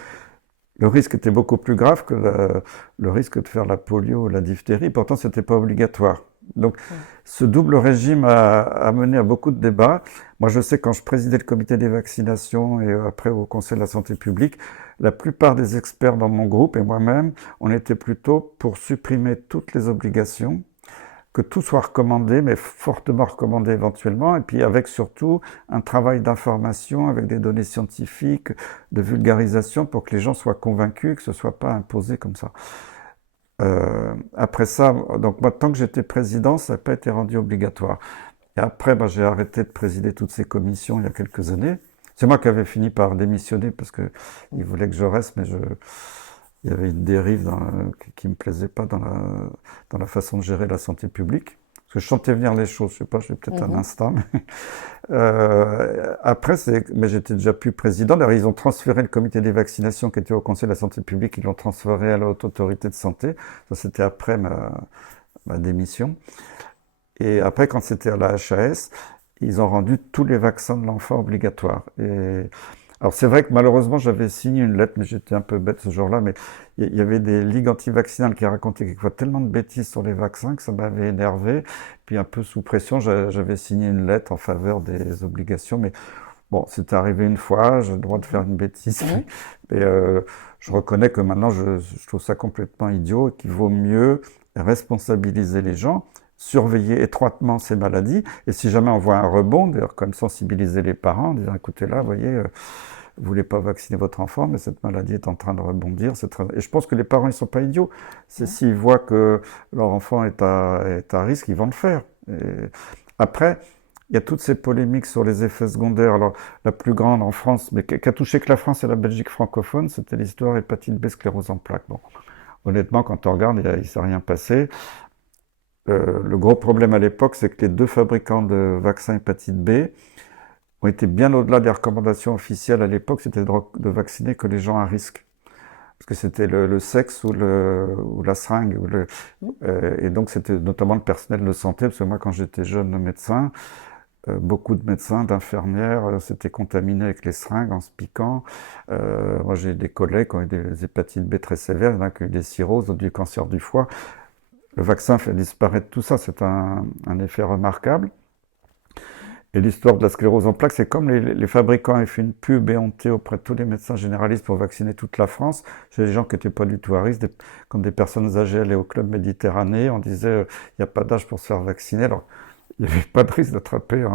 le risque était beaucoup plus grave que le risque de faire la polio ou la diphtérie. Pourtant, c'était pas obligatoire. Donc, ce double régime a mené à beaucoup de débats. Moi, je sais, quand je présidais le comité des vaccinations et après au Conseil de la santé publique, la plupart des experts dans mon groupe et moi-même, on était plutôt pour supprimer toutes les obligations, que tout soit recommandé, mais fortement recommandé éventuellement, et puis avec surtout un travail d'information, avec des données scientifiques, de vulgarisation, pour que les gens soient convaincus, que ce ne soit pas imposé comme ça. Après ça, donc moi, tant que j'étais président, ça n'a pas été rendu obligatoire. Et après, ben, j'ai arrêté de présider toutes ces commissions il y a quelques années. C'est moi qui avais fini par démissionner parce que ils voulaient que je reste, mais il y avait une dérive qui me plaisait pas dans la façon de gérer la santé publique. Parce que je sentais venir les choses, je sais pas, j'ai peut-être un instinct. Mais, après, mais j'étais déjà plus président. D'ailleurs, ils ont transféré le comité des vaccinations qui était au Conseil de la santé publique, ils l'ont transféré à la Haute Autorité de Santé. Ça, c'était après ma démission. Et après, quand c'était à la HAS, ils ont rendu tous les vaccins de l'enfant obligatoires. Alors c'est vrai que malheureusement, j'avais signé une lettre, mais j'étais un peu bête ce jour-là, mais il y avait des ligues antivaccinales qui racontaient quelquefois tellement de bêtises sur les vaccins que ça m'avait énervé. Puis un peu sous pression, j'avais signé une lettre en faveur des obligations, mais bon, c'était arrivé une fois, j'ai le droit de faire une bêtise. Mais je reconnais que maintenant, je trouve ça complètement idiot et qu'il vaut mieux responsabiliser les gens, surveiller étroitement ces maladies, et si jamais on voit un rebond, d'ailleurs, comme sensibiliser les parents, en disant, écoutez là, vous voyez, vous voulez pas vacciner votre enfant, mais cette maladie est en train de rebondir. Et je pense que les parents, ils sont pas idiots. C'est s'ils voient que leur enfant est à risque, ils vont le faire. Et après, il y a toutes ces polémiques sur les effets secondaires. Alors, la plus grande en France, mais qui a touché que la France et la Belgique francophone, c'était l'histoire hépatite B, sclérose en plaques. Bon, honnêtement, quand on regarde, il s'est rien passé. Le gros problème à l'époque, c'est que les 2 fabricants de vaccins hépatite B ont été bien au-delà des recommandations officielles à l'époque, c'était de vacciner que les gens à risque. Parce que c'était le sexe ou la seringue. Et donc, c'était notamment le personnel de santé, parce que moi, quand j'étais jeune médecin, beaucoup de médecins, d'infirmières s'étaient contaminés avec les seringues en se piquant. Moi, j'ai des collègues qui ont eu des hépatites B très sévères, il y en a qui ont eu des cirrhoses, d'autres du cancer du foie. Le vaccin fait disparaître tout ça, c'est un effet remarquable. Et l'histoire de la sclérose en plaques, c'est comme les fabricants avaient fait une pub éhontée auprès de tous les médecins généralistes pour vacciner toute la France. J'ai des gens qui n'étaient pas du tout à risque, quand des personnes âgées allaient au club Méditerranée, on disait il n'y a pas d'âge pour se faire vacciner. Alors, il n'y avait pas de risque d'attraper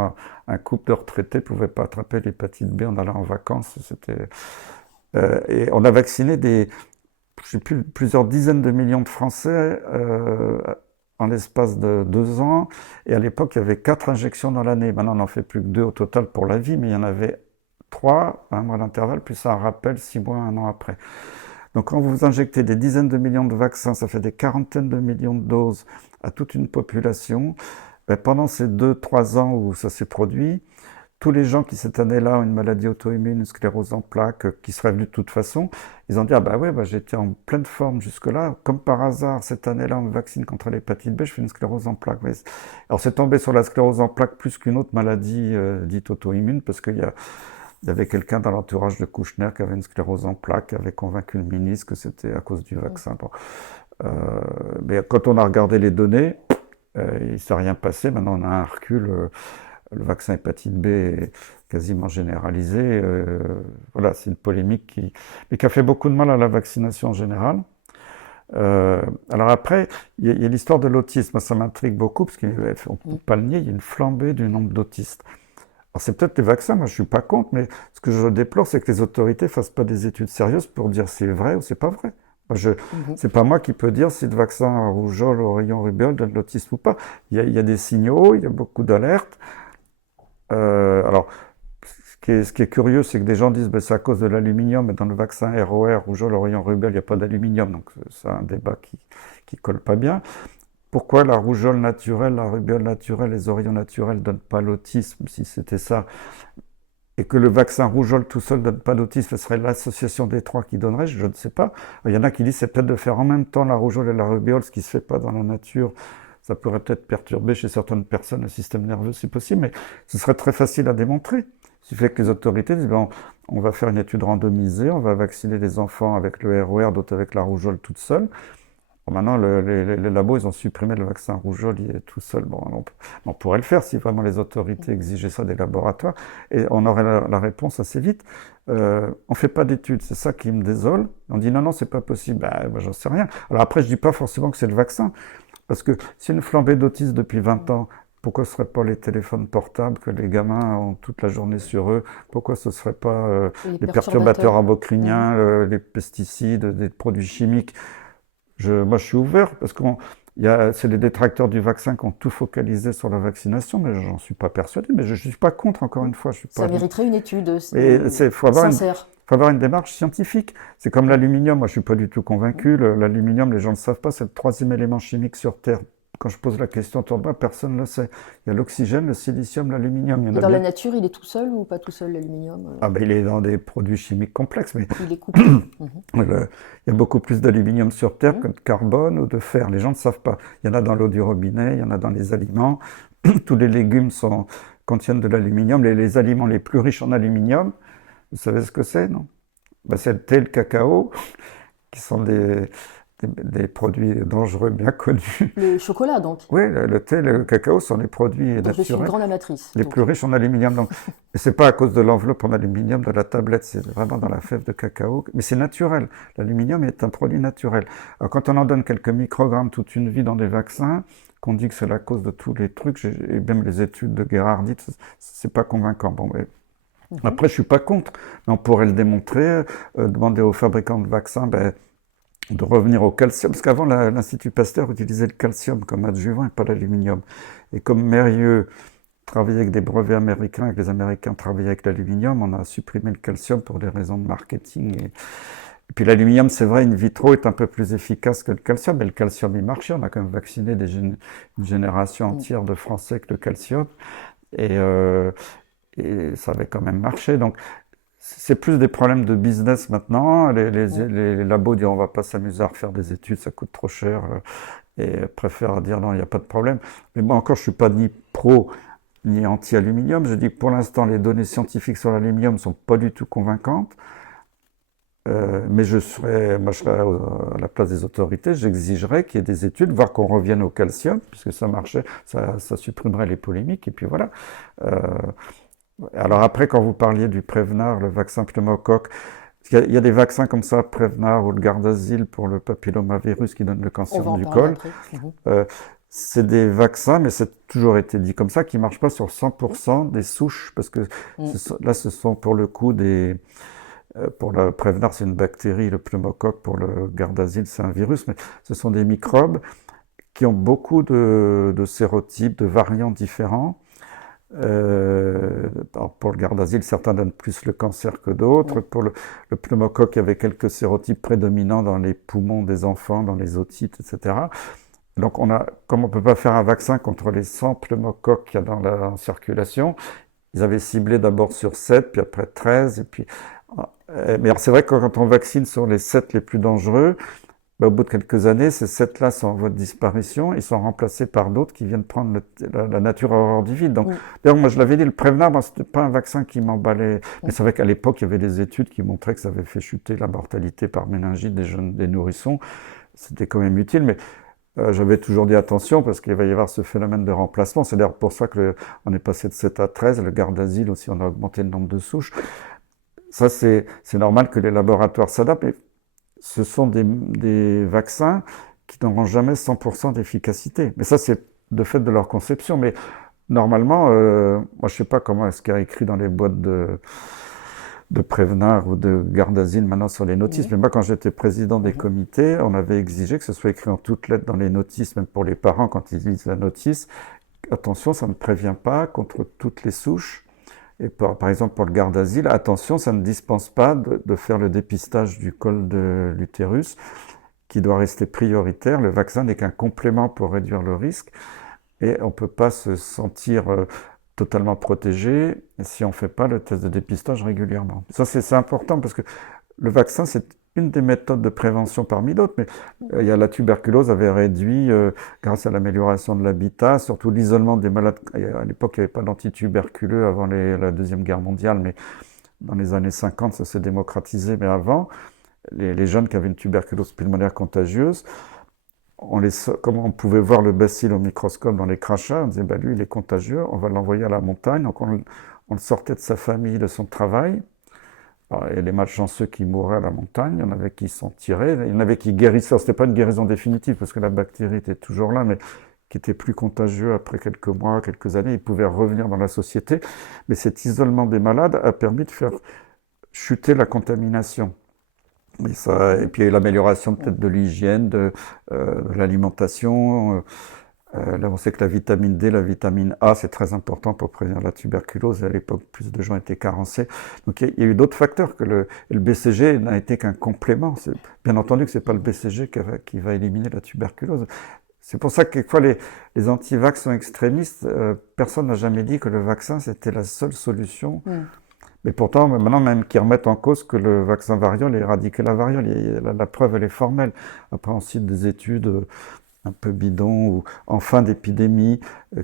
un couple de retraités, ne pouvait pas attraper l'hépatite B en allant en vacances. Et on a vacciné je sais plus, plusieurs dizaines de millions de Français en l'espace de 2 ans. Et à l'époque, il y avait 4 injections dans l'année. Maintenant, on n'en fait plus que 2 au total pour la vie, mais il y en avait 3 à un mois d'intervalle, plus un rappel 6 mois, 1 an après. Donc quand vous injectez des dizaines de millions de vaccins, ça fait des quarantaines de millions de doses à toute une population. Ben, pendant ces 2-3 ans où ça s'est produit, tous les gens qui cette année-là ont une maladie auto-immune, une sclérose en plaques, qui seraient venus de toute façon, ils ont dit, ah bah ouais, bah, j'étais en pleine forme jusque-là, comme par hasard, cette année-là, on me vaccine contre l'hépatite B, je fais une sclérose en plaques. Alors c'est tombé sur la sclérose en plaques plus qu'une autre maladie dite auto-immune, parce qu'il y avait quelqu'un dans l'entourage de Kouchner qui avait une sclérose en plaques, qui avait convaincu le ministre que c'était à cause du vaccin. Bon. Mais quand on a regardé les données, il ne s'est rien passé, maintenant on a un recul. Le vaccin hépatite B est quasiment généralisé. Voilà, c'est une polémique mais qui a fait beaucoup de mal à la vaccination en général. Alors après, il y a l'histoire de l'autisme. Ça m'intrigue beaucoup parce qu'on ne peut pas le nier, il y a une flambée du nombre d'autistes. Alors c'est peut-être les vaccins, moi je suis pas contre, mais ce que je déplore, c'est que les autorités fassent pas des études sérieuses pour dire si c'est vrai ou c'est pas vrai. C'est pas moi qui peux dire si le vaccin à rougeole, oreillon, rubéole donne de l'autisme ou pas. Il y a des signaux, il y a beaucoup d'alertes. Alors, ce qui est curieux, c'est que des gens disent que c'est à cause de l'aluminium, mais dans le vaccin ROR, rougeole, oreillon, rubéole, il n'y a pas d'aluminium, donc c'est un débat qui colle pas bien. Pourquoi la rougeole naturelle, la rubéole naturelle, les oreillons naturels ne donnent pas l'autisme, si c'était ça, et que le vaccin rougeole tout seul ne donne pas l'autisme, ce serait l'association des 3 qui donnerait, je ne sais pas. Il y en a qui disent c'est peut-être de faire en même temps la rougeole et la rubéole, ce qui ne se fait pas dans la nature. Ça pourrait peut-être perturber chez certaines personnes le système nerveux, si possible, mais ce serait très facile à démontrer. Il suffit que les autorités disent, on va faire une étude randomisée, on va vacciner les enfants avec le ROR, d'autres avec la rougeole toute seule. Maintenant, les labos, ils ont supprimé le vaccin rougeole tout seul. Bon, on pourrait le faire si vraiment les autorités exigeaient ça des laboratoires, et on aurait la réponse assez vite. On fait pas d'études, c'est ça qui me désole. On dit non, non, c'est pas possible. Bah, j'en sais rien. Alors après, je dis pas forcément que c'est le vaccin, parce que c'est une flambée d'autisme depuis 20 ans. Pourquoi ce ne serait pas les téléphones portables que les gamins ont toute la journée sur eux? Pourquoi ce ne serait pas les perturbateurs endocriniens, les pesticides, des produits chimiques? Moi, je suis ouvert parce que c'est les détracteurs du vaccin qui ont tout focalisé sur la vaccination, mais j'en suis pas persuadé. Mais je ne suis pas contre, encore une fois. Ça mériterait une étude faut avoir une démarche scientifique. C'est comme l'aluminium. Moi, je suis pas du tout convaincu. L'aluminium, les gens ne savent pas, c'est le 3e élément chimique sur Terre. Quand je pose la question autour de moi, personne ne le sait. Il y a l'oxygène, le silicium, l'aluminium. Et dans la nature, il est tout seul ou pas tout seul, l'aluminium? Il est dans des produits chimiques complexes. Mais il est coupé. il y a beaucoup plus d'aluminium sur Terre que de carbone ou de fer. Les gens ne savent pas. Il y en a dans l'eau du robinet, il y en a dans les aliments. Tous les légumes contiennent de l'aluminium. Les aliments les plus riches en aluminium, vous savez ce que c'est, non? C'est le thé, le cacao, qui sont des produits dangereux bien connus. Le chocolat, donc. Oui, le thé, le cacao sont les produits naturels. Je suis une grande amatrice. Les plus riches en aluminium. Donc, c'est pas à cause de l'enveloppe en aluminium de la tablette, c'est vraiment dans la fève de cacao. Mais c'est naturel. L'aluminium est un produit naturel. Alors, quand on en donne quelques microgrammes toute une vie dans des vaccins, qu'on dit que c'est la cause de tous les trucs, et même les études de Gerhard disent, c'est pas convaincant. Bon, mais après, je suis pas contre. Mais on pourrait le démontrer, demander aux fabricants de vaccins, de revenir au calcium, parce qu'avant l'Institut Pasteur utilisait le calcium comme adjuvant et pas l'aluminium. Et comme Mérieux travaillait avec des brevets américains et que les Américains travaillaient avec l'aluminium, on a supprimé le calcium pour des raisons de marketing. Et puis l'aluminium, c'est vrai, in vitro est un peu plus efficace que le calcium, mais le calcium, il marchait. On a quand même vacciné une génération entière de Français avec le calcium, et ça avait quand même marché. Donc, c'est plus des problèmes de business maintenant. Les labos disent on va pas s'amuser à refaire des études, ça coûte trop cher, et préfèrent dire non, il n'y a pas de problème. Mais moi encore, je suis pas ni pro ni anti-aluminium. Je dis que pour l'instant, les données scientifiques sur l'aluminium sont pas du tout convaincantes. Mais je serais à la place des autorités, j'exigerais qu'il y ait des études, voire qu'on revienne au calcium, puisque ça marchait, ça supprimerait les polémiques, et puis voilà. Alors après, quand vous parliez du Prevnar, le vaccin pneumocoque, il y a des vaccins comme ça, Prevnar ou le Gardasil pour le papillomavirus qui donne le cancer du col. C'est des vaccins, mais c'est toujours été dit comme ça, qui ne marchent pas sur 100% des souches, parce que là, ce sont pour le coup pour le Prevnar, c'est une bactérie, le pneumocoque, pour le Gardasil, c'est un virus, mais ce sont des microbes qui ont beaucoup de sérotypes, de variants différents. Pour le Gardasil, certains donnent plus le cancer que d'autres. Pour le pneumocoque, il y avait quelques sérotypes prédominants dans les poumons des enfants, dans les otites, etc. Donc, comme on ne peut pas faire un vaccin contre les 100 pneumocoques qu'il y a dans la circulation, ils avaient ciblé d'abord sur 7, puis après 13, et puis... Mais c'est vrai que quand on vaccine sur les 7 les plus dangereux, au bout de quelques années, ces 7-là sont en voie de disparition, ils sont remplacés par d'autres qui viennent prendre la nature horreur du vide. Donc, d'ailleurs, moi je l'avais dit, le Prevnar, c'était pas un vaccin qui m'emballait. Mais c'est vrai qu'à l'époque, il y avait des études qui montraient que ça avait fait chuter la mortalité par méningite des nourrissons. C'était quand même utile, mais j'avais toujours dit attention parce qu'il va y avoir ce phénomène de remplacement. C'est d'ailleurs pour ça qu'on est passé de 7 à 13. Le Gardasil aussi, on a augmenté le nombre de souches. Ça, c'est normal que les laboratoires s'adaptent. Ce sont des vaccins qui n'auront jamais 100% d'efficacité. Mais ça, c'est de fait de leur conception. Mais normalement, moi, je ne sais pas comment est-ce qu'il y a écrit dans les boîtes de Prevnar ou de Gardasil maintenant sur les notices. Mais moi, quand j'étais président des comités, on avait exigé que ce soit écrit en toutes lettres dans les notices, même pour les parents, quand ils lisent la notice. Attention, ça ne prévient pas contre toutes les souches. Et par exemple, pour le Gardasil, attention, ça ne dispense pas de faire le dépistage du col de l'utérus, qui doit rester prioritaire. Le vaccin n'est qu'un complément pour réduire le risque, et on ne peut pas se sentir totalement protégé si on ne fait pas le test de dépistage régulièrement. Ça, c'est important, parce que le vaccin, c'est une des méthodes de prévention parmi d'autres, mais il y a la tuberculose avait réduit, grâce à l'amélioration de l'habitat, surtout l'isolement des malades. À l'époque, il n'y avait pas d'antituberculeux avant la Deuxième Guerre mondiale, mais dans les années 50, ça s'est démocratisé. Mais avant, les jeunes qui avaient une tuberculose pulmonaire contagieuse, comme on pouvait voir le bacille au microscope dans les crachats, on disait, bah, lui, il est contagieux, on va l'envoyer à la montagne. Donc, on le sortait de sa famille, de son travail. Alors, et les malchanceux qui mouraient à la montagne, il y en avait qui s'en tiraient, il y en avait qui guérissaient. C'était pas une guérison définitive parce que la bactérie était toujours là, mais qui était plus contagieux après quelques mois, quelques années. Ils pouvaient revenir dans la société. Mais cet isolement des malades a permis de faire chuter la contamination. Et puis il y a eu l'amélioration peut-être de l'hygiène, de l'alimentation. Là, on sait que la vitamine D, la vitamine A, c'est très important pour prévenir la tuberculose. À l'époque, plus de gens étaient carencés. Donc, il y a eu d'autres facteurs que le BCG n'a été qu'un complément. Bien entendu que c'est pas le BCG qui va éliminer la tuberculose. C'est pour ça que quelquefois les anti-vax sont extrémistes. Personne n'a jamais dit que le vaccin c'était la seule solution. Mais pourtant, maintenant même qu'ils remettent en cause que le vaccin variole a éradiqué la variole. La preuve, elle est formelle. Après, on cite des études un peu bidon, ou en fin d'épidémie,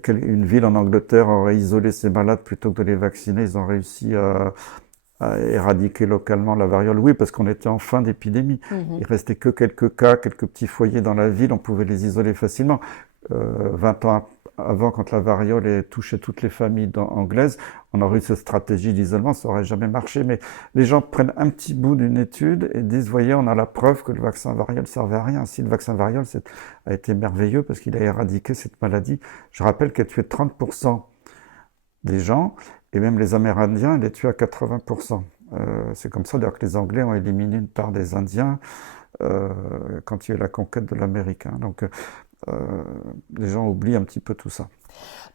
une ville en Angleterre aurait isolé ses malades plutôt que de les vacciner. Ils ont réussi à éradiquer localement la variole. Oui, parce qu'on était en fin d'épidémie. Il restait que quelques cas, quelques petits foyers dans la ville, on pouvait les isoler facilement. 20 ans avant, quand la variole touchait toutes les familles anglaises, on aurait eu cette stratégie d'isolement, ça n'aurait jamais marché. Mais les gens prennent un petit bout d'une étude et disent, voyez, on a la preuve que le vaccin variole ne servait à rien. Si le vaccin variole a été merveilleux parce qu'il a éradiqué cette maladie. Je rappelle qu'elle tuait 30% des gens, et même les Amérindiens, elle les tuait à 80%. C'est comme ça d'ailleurs que les Anglais ont éliminé une part des Indiens quand il y a eu la conquête de l'Amérique. Donc, les gens oublient un petit peu tout ça.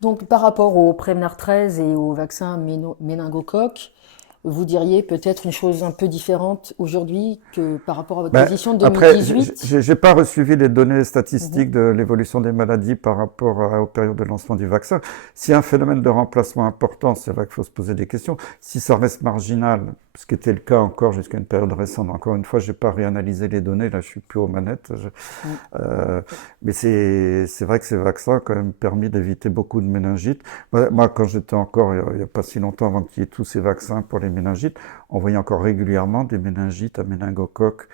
Donc, par rapport au Prevnar 13 et au vaccin méningocoque, vous diriez peut-être une chose un peu différente aujourd'hui que par rapport à votre position de 2018? Après, j'ai pas suivi les données statistiques de l'évolution des maladies par rapport aux périodes de lancement du vaccin. S'il y a un phénomène de remplacement important, c'est vrai qu'il faut se poser des questions. Si ça reste marginal, ce qui était le cas encore jusqu'à une période récente, encore une fois, j'ai pas réanalysé les données, là je suis plus aux manettes. Mais c'est vrai que ces vaccins ont quand même permis d'éviter beaucoup de méningites. Moi, quand j'étais encore, il y a pas si longtemps, avant qu'il y ait tous ces vaccins pour les méningites, on voyait encore régulièrement des méningites à méningocoque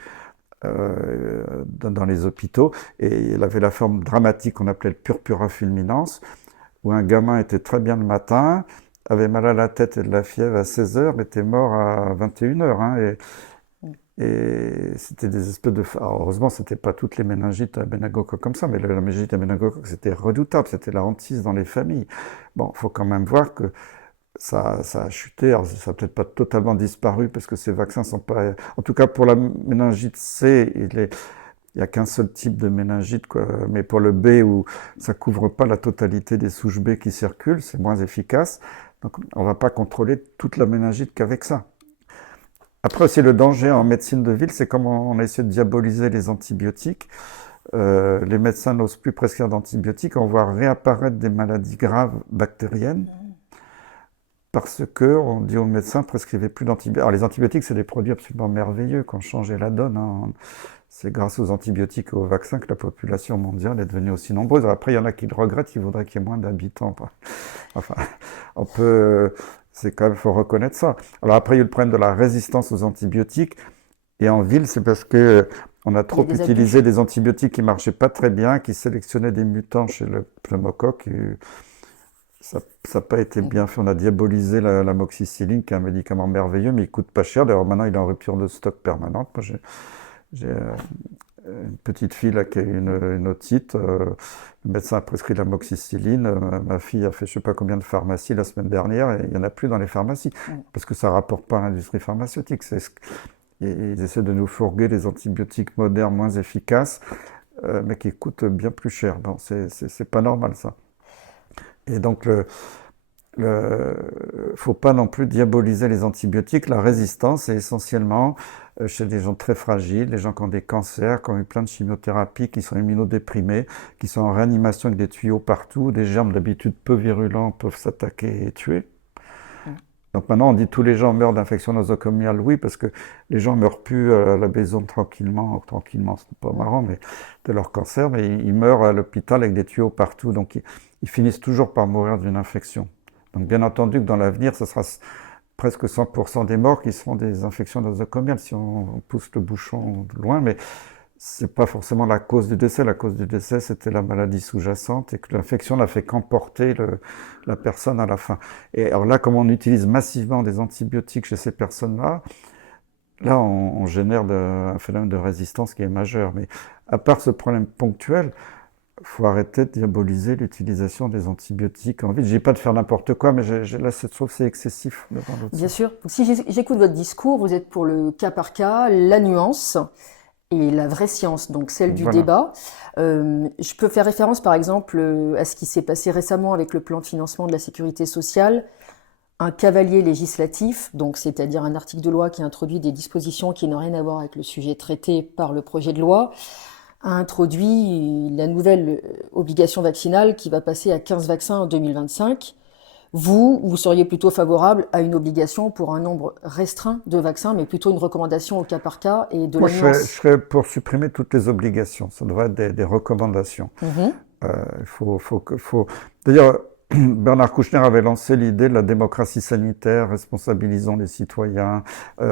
dans les hôpitaux. Et il avait la forme dramatique qu'on appelait le purpura fulminans, où un gamin était très bien le matin, avait mal à la tête et de la fièvre à 16 heures, était mort à 21 heures. Et c'était des espèces de... Alors, heureusement, c'était pas toutes les méningites à méningocoque comme ça, mais la méningite à méningocoque, c'était redoutable, c'était la hantise dans les familles. Bon, il faut quand même voir que ça a chuté. Alors, ça n'a peut-être pas totalement disparu parce que ces vaccins sont pas... En tout cas, pour la méningite C, il y a qu'un seul type de méningite, quoi. Mais pour le B, où ça couvre pas la totalité des souches B qui circulent, c'est moins efficace. Donc, on va pas contrôler toute la méningite qu'avec ça. Après aussi, le danger en médecine de ville, c'est comme on a essayé de diaboliser les antibiotiques. Les médecins n'osent plus prescrire d'antibiotiques. On voit réapparaître des maladies graves bactériennes parce que on dit aux médecins prescrivez plus d'antibiotiques. Alors les antibiotiques, c'est des produits absolument merveilleux qui ont changé la donne. C'est grâce aux antibiotiques et aux vaccins que la population mondiale est devenue aussi nombreuse. Après, il y en a qui le regrettent, qui voudraient qu'il y ait moins d'habitants. Enfin, on peut... C'est quand même, faut reconnaître ça. Alors après, il y a eu le problème de la résistance aux antibiotiques. Et en ville, c'est parce que on a trop utilisé des antibiotiques qui marchaient pas très bien, qui sélectionnaient des mutants chez le pneumocoque. Et ça n'a pas été bien fait. On a diabolisé l'amoxicilline, qui est un médicament merveilleux, mais il coûte pas cher. D'ailleurs, maintenant, il est en rupture de stock permanente. Moi, j'ai une petite fille là qui a une otite. Le médecin a prescrit l'amoxicilline. Ma fille a fait je sais pas combien de pharmacies la semaine dernière et il n'y en a plus dans les pharmacies parce que ça rapporte pas à l'industrie pharmaceutique. Ils essaient de nous fourguer des antibiotiques modernes moins efficaces, mais qui coûtent bien plus cher. Bon, c'est pas normal ça. Et donc faut pas non plus diaboliser les antibiotiques. La résistance est essentiellement chez des gens très fragiles, les gens qui ont des cancers, qui ont eu plein de chimiothérapies, qui sont immunodéprimés, qui sont en réanimation avec des tuyaux partout, des germes d'habitude peu virulents peuvent s'attaquer et tuer. Donc maintenant on dit tous les gens meurent d'infection nosocomiale, oui, parce que les gens meurent plus à la maison tranquillement, c'est pas marrant, mais de leur cancer, mais ils meurent à l'hôpital avec des tuyaux partout, donc ils finissent toujours par mourir d'une infection. Donc bien entendu que dans l'avenir, ce sera presque 100% des morts qui seront des infections nosocomiales si on pousse le bouchon loin, mais c'est pas forcément la cause du décès. La cause du décès, c'était la maladie sous-jacente et que l'infection n'a fait qu'emporter la personne à la fin. Et alors là, comme on utilise massivement des antibiotiques chez ces personnes-là, là, on génère un phénomène de résistance qui est majeur. Mais à part ce problème ponctuel, faut arrêter de diaboliser l'utilisation des antibiotiques en ville. Je dis pas de faire n'importe quoi, mais là, je trouve que c'est excessif dans l'autre Bien sens. sûr. Donc, si j'écoute votre discours, vous êtes pour le cas par cas, la nuance et la vraie science, donc celle du Voilà. débat. Je peux faire référence par exemple à ce qui s'est passé récemment avec le plan de financement de la sécurité sociale. Un cavalier législatif, donc c'est-à-dire un article de loi qui introduit des dispositions qui n'ont rien à voir avec le sujet traité par le projet de loi, a introduit la nouvelle obligation vaccinale qui va passer à 15 vaccins en 2025. Vous seriez plutôt favorable à une obligation pour un nombre restreint de vaccins, mais plutôt une recommandation au cas par cas et de Moi, la je nuance. serais pour supprimer toutes les obligations. Ça devrait être des recommandations. Mhm. D'ailleurs, Bernard Kouchner avait lancé l'idée de la démocratie sanitaire, responsabilisons les citoyens,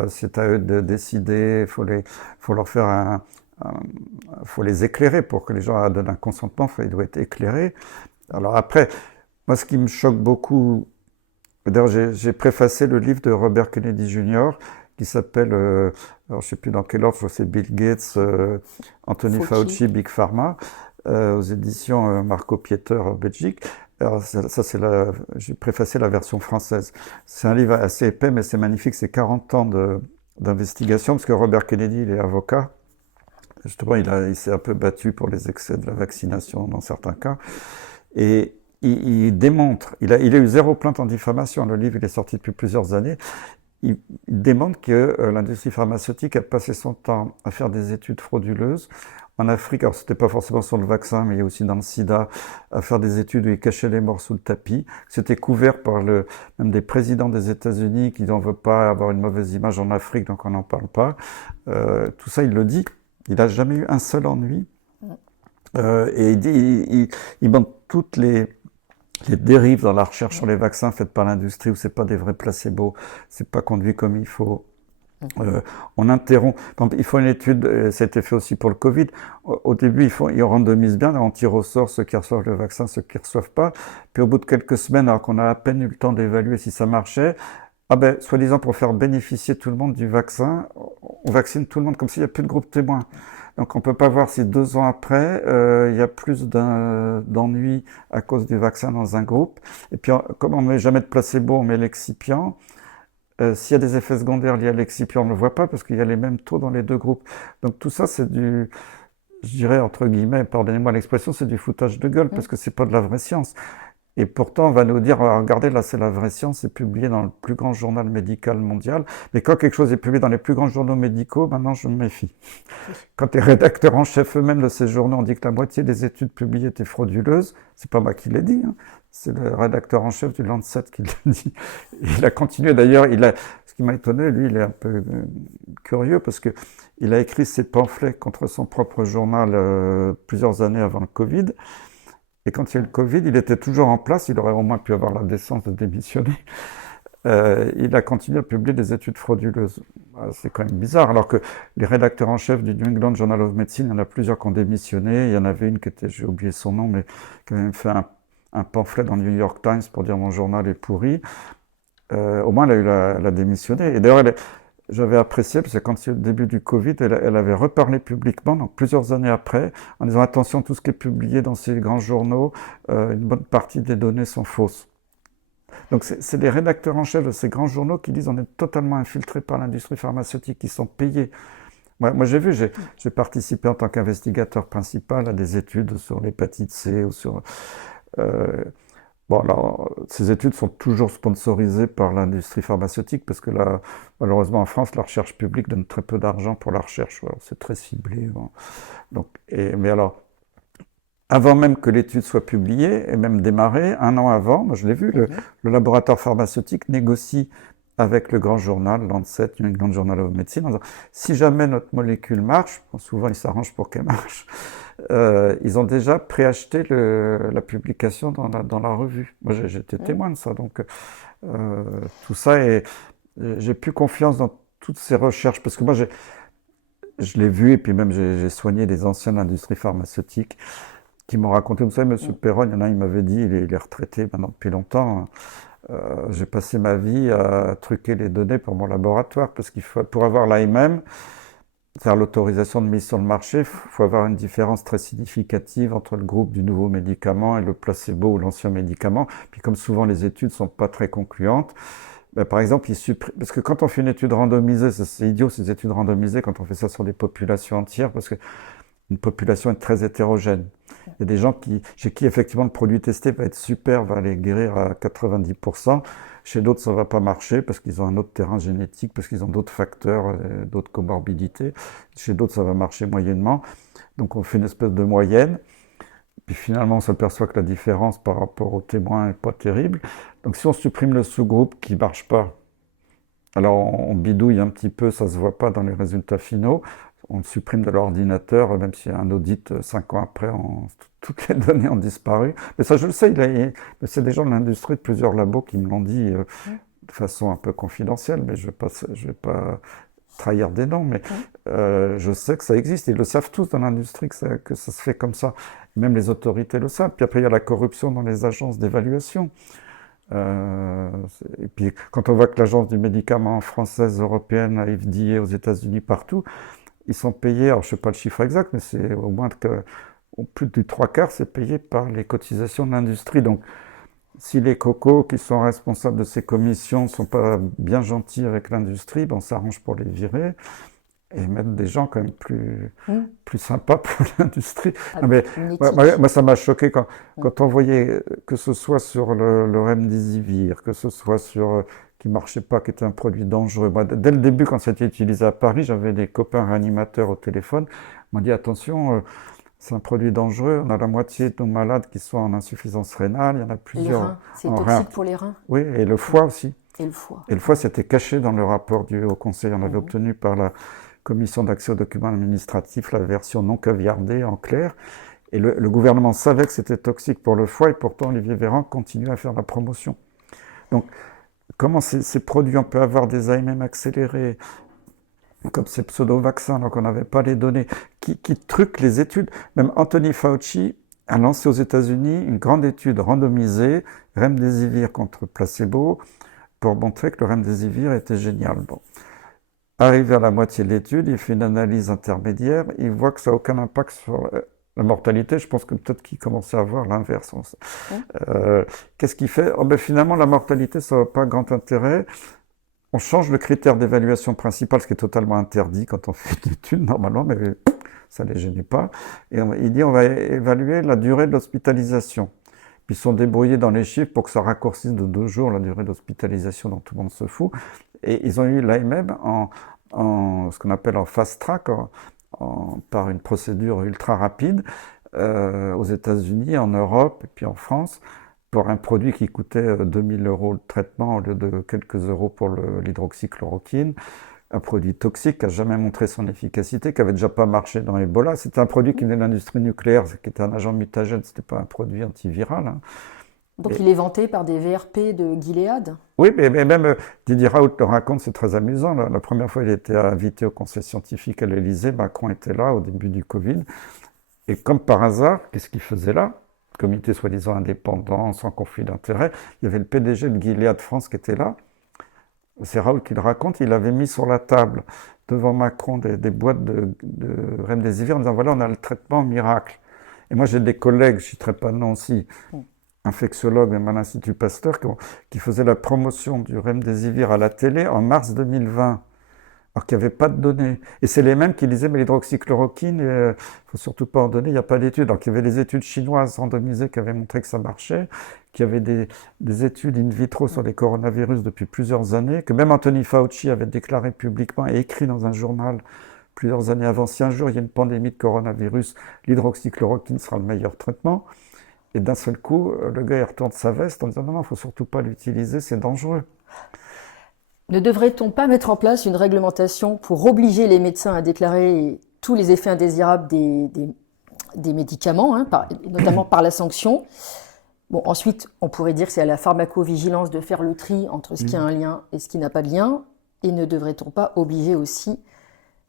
c'est à eux de décider, faut leur faire faut les éclairer pour que les gens donnent un consentement, il doit être éclairé. Alors après, moi, ce qui me choque beaucoup, d'ailleurs, j'ai préfacé le livre de Robert Kennedy Jr. qui s'appelle, alors je sais plus dans quel ordre, c'est Bill Gates, Anthony Fauci. Fauci, Big Pharma, aux éditions Marco Pieter, Belgique. Alors j'ai préfacé la version française. C'est un livre assez épais, mais c'est magnifique. C'est 40 ans d'investigation, parce que Robert Kennedy, il est avocat. Justement, il s'est un peu battu pour les excès de la vaccination dans certains cas. Et il démontre, il a eu 0 plainte en diffamation. Le livre, il est sorti depuis plusieurs années. Il démontre que l'industrie pharmaceutique a passé son temps à faire des études frauduleuses en Afrique. Alors, c'était pas forcément sur le vaccin, mais il y a aussi dans le sida, à faire des études où ils cachaient les morts sous le tapis. C'était couvert par même des présidents des États-Unis qui n'en veulent pas avoir une mauvaise image en Afrique, donc on n'en parle pas. Tout ça, il le dit. Il n'a jamais eu un seul ennui. Et il montre toutes les dérives dans la recherche sur les vaccins faites par l'industrie où c'est pas des vrais placebos, c'est pas conduit comme il faut. On interrompt. Par exemple, il faut une étude, ça a été fait aussi pour le Covid. Au début, ils randomisent bien, on tire au sort ceux qui reçoivent le vaccin, ceux qui ne reçoivent pas. Puis au bout de quelques semaines, alors qu'on a à peine eu le temps d'évaluer si ça marchait, ah ben, soi-disant pour faire bénéficier tout le monde du vaccin, on vaccine tout le monde comme s'il n'y a plus de groupe témoin. Donc on peut pas voir si 2 ans après, il y a plus d'ennuis à cause du vaccin dans un groupe. Et puis comme on met jamais de placebo, on met l'excipient. S'il y a des effets secondaires liés à l'excipient, on ne le voit pas parce qu'il y a les mêmes taux dans les 2 groupes. Donc tout ça, c'est je dirais entre guillemets, pardonnez-moi l'expression, c'est du foutage de gueule parce que c'est pas de la vraie science. Et pourtant, on va nous dire, regardez, là, c'est la vraie science, c'est publié dans le plus grand journal médical mondial. Mais quand quelque chose est publié dans les plus grands journaux médicaux, maintenant, je me méfie. Quand les rédacteurs en chef eux-mêmes de ces journaux ont dit que la moitié des études publiées étaient frauduleuses, c'est pas moi qui l'ai dit, hein. C'est le rédacteur en chef du Lancet qui l'a dit. Il a continué d'ailleurs, ce qui m'a étonné, lui, il est un peu curieux parce que il a écrit ses pamphlets contre son propre journal plusieurs années avant le Covid. Et quand il y a eu le Covid, il était toujours en place, il aurait au moins pu avoir la décence de démissionner. Il a continué à publier des études frauduleuses. C'est quand même bizarre, alors que les rédacteurs en chef du New England Journal of Medicine, il y en a plusieurs qui ont démissionné. Il y en avait une qui était, j'ai oublié son nom, mais qui avait même fait un pamphlet dans le New York Times pour dire mon journal est pourri. Au moins, elle a démissionné. Et d'ailleurs, j'avais apprécié, parce que quand c'est le début du Covid, elle avait reparlé publiquement, donc plusieurs années après, en disant attention, tout ce qui est publié dans ces grands journaux, une bonne partie des données sont fausses. Donc c'est les rédacteurs en chef de ces grands journaux qui disent on est totalement infiltré par l'industrie pharmaceutique, qui sont payés. Moi j'ai vu, j'ai participé en tant qu'investigateur principal à des études sur l'hépatite C ou sur... Euh, Bon, alors, ces études sont toujours sponsorisées par l'industrie pharmaceutique parce que là, malheureusement, en France, la recherche publique donne très peu d'argent pour la recherche. Alors, c'est très ciblé. Bon. Donc, mais alors, avant même que l'étude soit publiée et même démarrée, 1 an avant, moi je l'ai vu, le laboratoire pharmaceutique négocie avec le grand journal Lancet, New England Journal of Medicine, en disant si jamais notre molécule marche, bon, souvent ils s'arrangent pour qu'elle marche, ils ont déjà préacheté la publication dans la revue. Moi j'étais témoin de ça, donc tout ça, et j'ai plus confiance dans toutes ces recherches, parce que moi je l'ai vu, et puis même j'ai soigné des anciens de l'industrie pharmaceutique qui m'ont raconté, vous savez, Monsieur Perron, il y en a, il m'avait dit, il est retraité maintenant depuis longtemps, j'ai passé ma vie à truquer les données pour mon laboratoire, parce qu'il faut, pour avoir l'AMM, c'est-à-dire l'autorisation de mise sur le marché, il faut avoir une différence très significative entre le groupe du nouveau médicament et le placebo ou l'ancien médicament. Puis comme souvent les études sont pas très concluantes, ben, par exemple, parce que quand on fait une étude randomisée, c'est idiot ces études randomisées quand on fait ça sur des populations entières, parce que une population est très hétérogène. Il y a des gens chez qui effectivement le produit testé va être super, va les guérir à 90%. Chez d'autres, ça va pas marcher parce qu'ils ont un autre terrain génétique, parce qu'ils ont d'autres facteurs, d'autres comorbidités. Chez d'autres, ça va marcher moyennement. Donc on fait une espèce de moyenne. Puis finalement, on s'aperçoit que la différence par rapport aux témoins n'est pas terrible. Donc si on supprime le sous-groupe qui marche pas, alors on bidouille un petit peu, ça se voit pas dans les résultats finaux. On le supprime de l'ordinateur, même s'il y a un audit 5 ans après, toutes les données ont disparu. Mais ça, je le sais, c'est des gens de l'industrie de plusieurs labos qui me l'ont dit de façon un peu confidentielle, mais je vais pas trahir des noms, mais je sais que ça existe. Ils le savent tous dans l'industrie que ça se fait comme ça. Même les autorités le savent. Puis après, il y a la corruption dans les agences d'évaluation. Et puis quand on voit que l'agence du médicament française, européenne, la FDA aux États-Unis, partout, ils sont payés, alors je ne sais pas le chiffre exact, mais c'est au moins plus du 3/4, c'est payé par les cotisations de l'industrie. Donc, si les cocos qui sont responsables de ces commissions ne sont pas bien gentils avec l'industrie, ben on s'arrange pour les virer et mettre des gens quand même plus sympas pour l'industrie. Mais moi, ça m'a choqué quand on voyait que ce soit sur le Remdesivir, que ce soit sur qui marchait pas, qui était un produit dangereux. Moi, dès le début, quand c'était utilisé à Paris, j'avais des copains réanimateurs au téléphone. Ils m'ont dit attention, c'est un produit dangereux. On a la moitié de nos malades qui sont en insuffisance rénale. Il y en a plusieurs. Les reins, c'est toxique pour les reins. Oui, et le foie aussi. Et le foie. Et le foie, c'était caché dans le rapport du Haut Conseil. On avait obtenu par la Commission d'accès aux documents administratifs la version non caviardée en clair. Et le gouvernement savait que c'était toxique pour le foie, et pourtant Olivier Véran continuait à faire la promotion. Donc, comment ces produits, on peut avoir des AMM accélérés, comme ces pseudo-vaccins, donc on n'avait pas les données, qui truquent les études. Même Anthony Fauci a lancé aux États-Unis une grande étude randomisée, Remdesivir contre placebo, pour montrer que le Remdesivir était génial. Bon. Arrivé à la moitié de l'étude, il fait une analyse intermédiaire, il voit que ça n'a aucun impact sur la mortalité. Je pense que peut-être qu'il commençait à voir l'inverse. Qu'est-ce qu'il fait? Finalement, la mortalité, ça n'a pas grand intérêt. On change le critère d'évaluation principal, ce qui est totalement interdit quand on fait une étude, normalement, mais ça ne les gênait pas. Et il dit on va évaluer la durée de l'hospitalisation. Puis ils sont débrouillés dans les chiffres pour que ça raccourcisse de 2 jours la durée d'hospitalisation dont tout le monde se fout. Et ils ont eu l'AMM en ce qu'on appelle en fast track, par une procédure ultra rapide, aux États-Unis, en Europe et puis en France, pour un produit qui coûtait 2000 € le traitement au lieu de quelques euros pour l'hydroxychloroquine. Un produit toxique qui n'a jamais montré son efficacité, qui n'avait déjà pas marché dans Ebola. C'était un produit qui venait de l'industrie nucléaire, qui était un agent mutagène, ce n'était pas un produit antiviral. Hein. Donc il est vanté par des VRP de Gilead? Oui, mais même Didier Raoult le raconte, c'est très amusant. La première fois, il était invité au conseil scientifique à l'Élysée, Macron était là au début du Covid. Et comme par hasard, qu'est-ce qu'il faisait là? Comité soi-disant indépendant, sans conflit d'intérêt. Il y avait le PDG de Gilead France qui était là. C'est Raoult qui le raconte. Il avait mis sur la table, devant Macron, des boîtes de Remdesivir en disant voilà, on a le traitement miracle. Et moi, j'ai des collègues, je ne citerai pas de nom aussi, infectiologues, même à l'Institut Pasteur, qui faisaient la promotion du Remdesivir à la télé en mars 2020. Alors qu'il n'y avait pas de données. Et c'est les mêmes qui disaient, mais l'hydroxychloroquine, il ne faut surtout pas en donner, il n'y a pas d'études. Alors qu'il y avait des études chinoises randomisées qui avaient montré que ça marchait, qu'il y avait des études in vitro sur les coronavirus depuis plusieurs années, que même Anthony Fauci avait déclaré publiquement et écrit dans un journal plusieurs années avant, si un jour il y a une pandémie de coronavirus, l'hydroxychloroquine sera le meilleur traitement. Et d'un seul coup, le gars il retourne sa veste en disant, non, il ne faut surtout pas l'utiliser, c'est dangereux. Ne devrait-on pas mettre en place une réglementation pour obliger les médecins à déclarer tous les effets indésirables des médicaments, hein, notamment par la sanction? Bon, ensuite, on pourrait dire que c'est à la pharmacovigilance de faire le tri entre ce qui a un lien et ce qui n'a pas de lien. Et ne devrait-on pas obliger aussi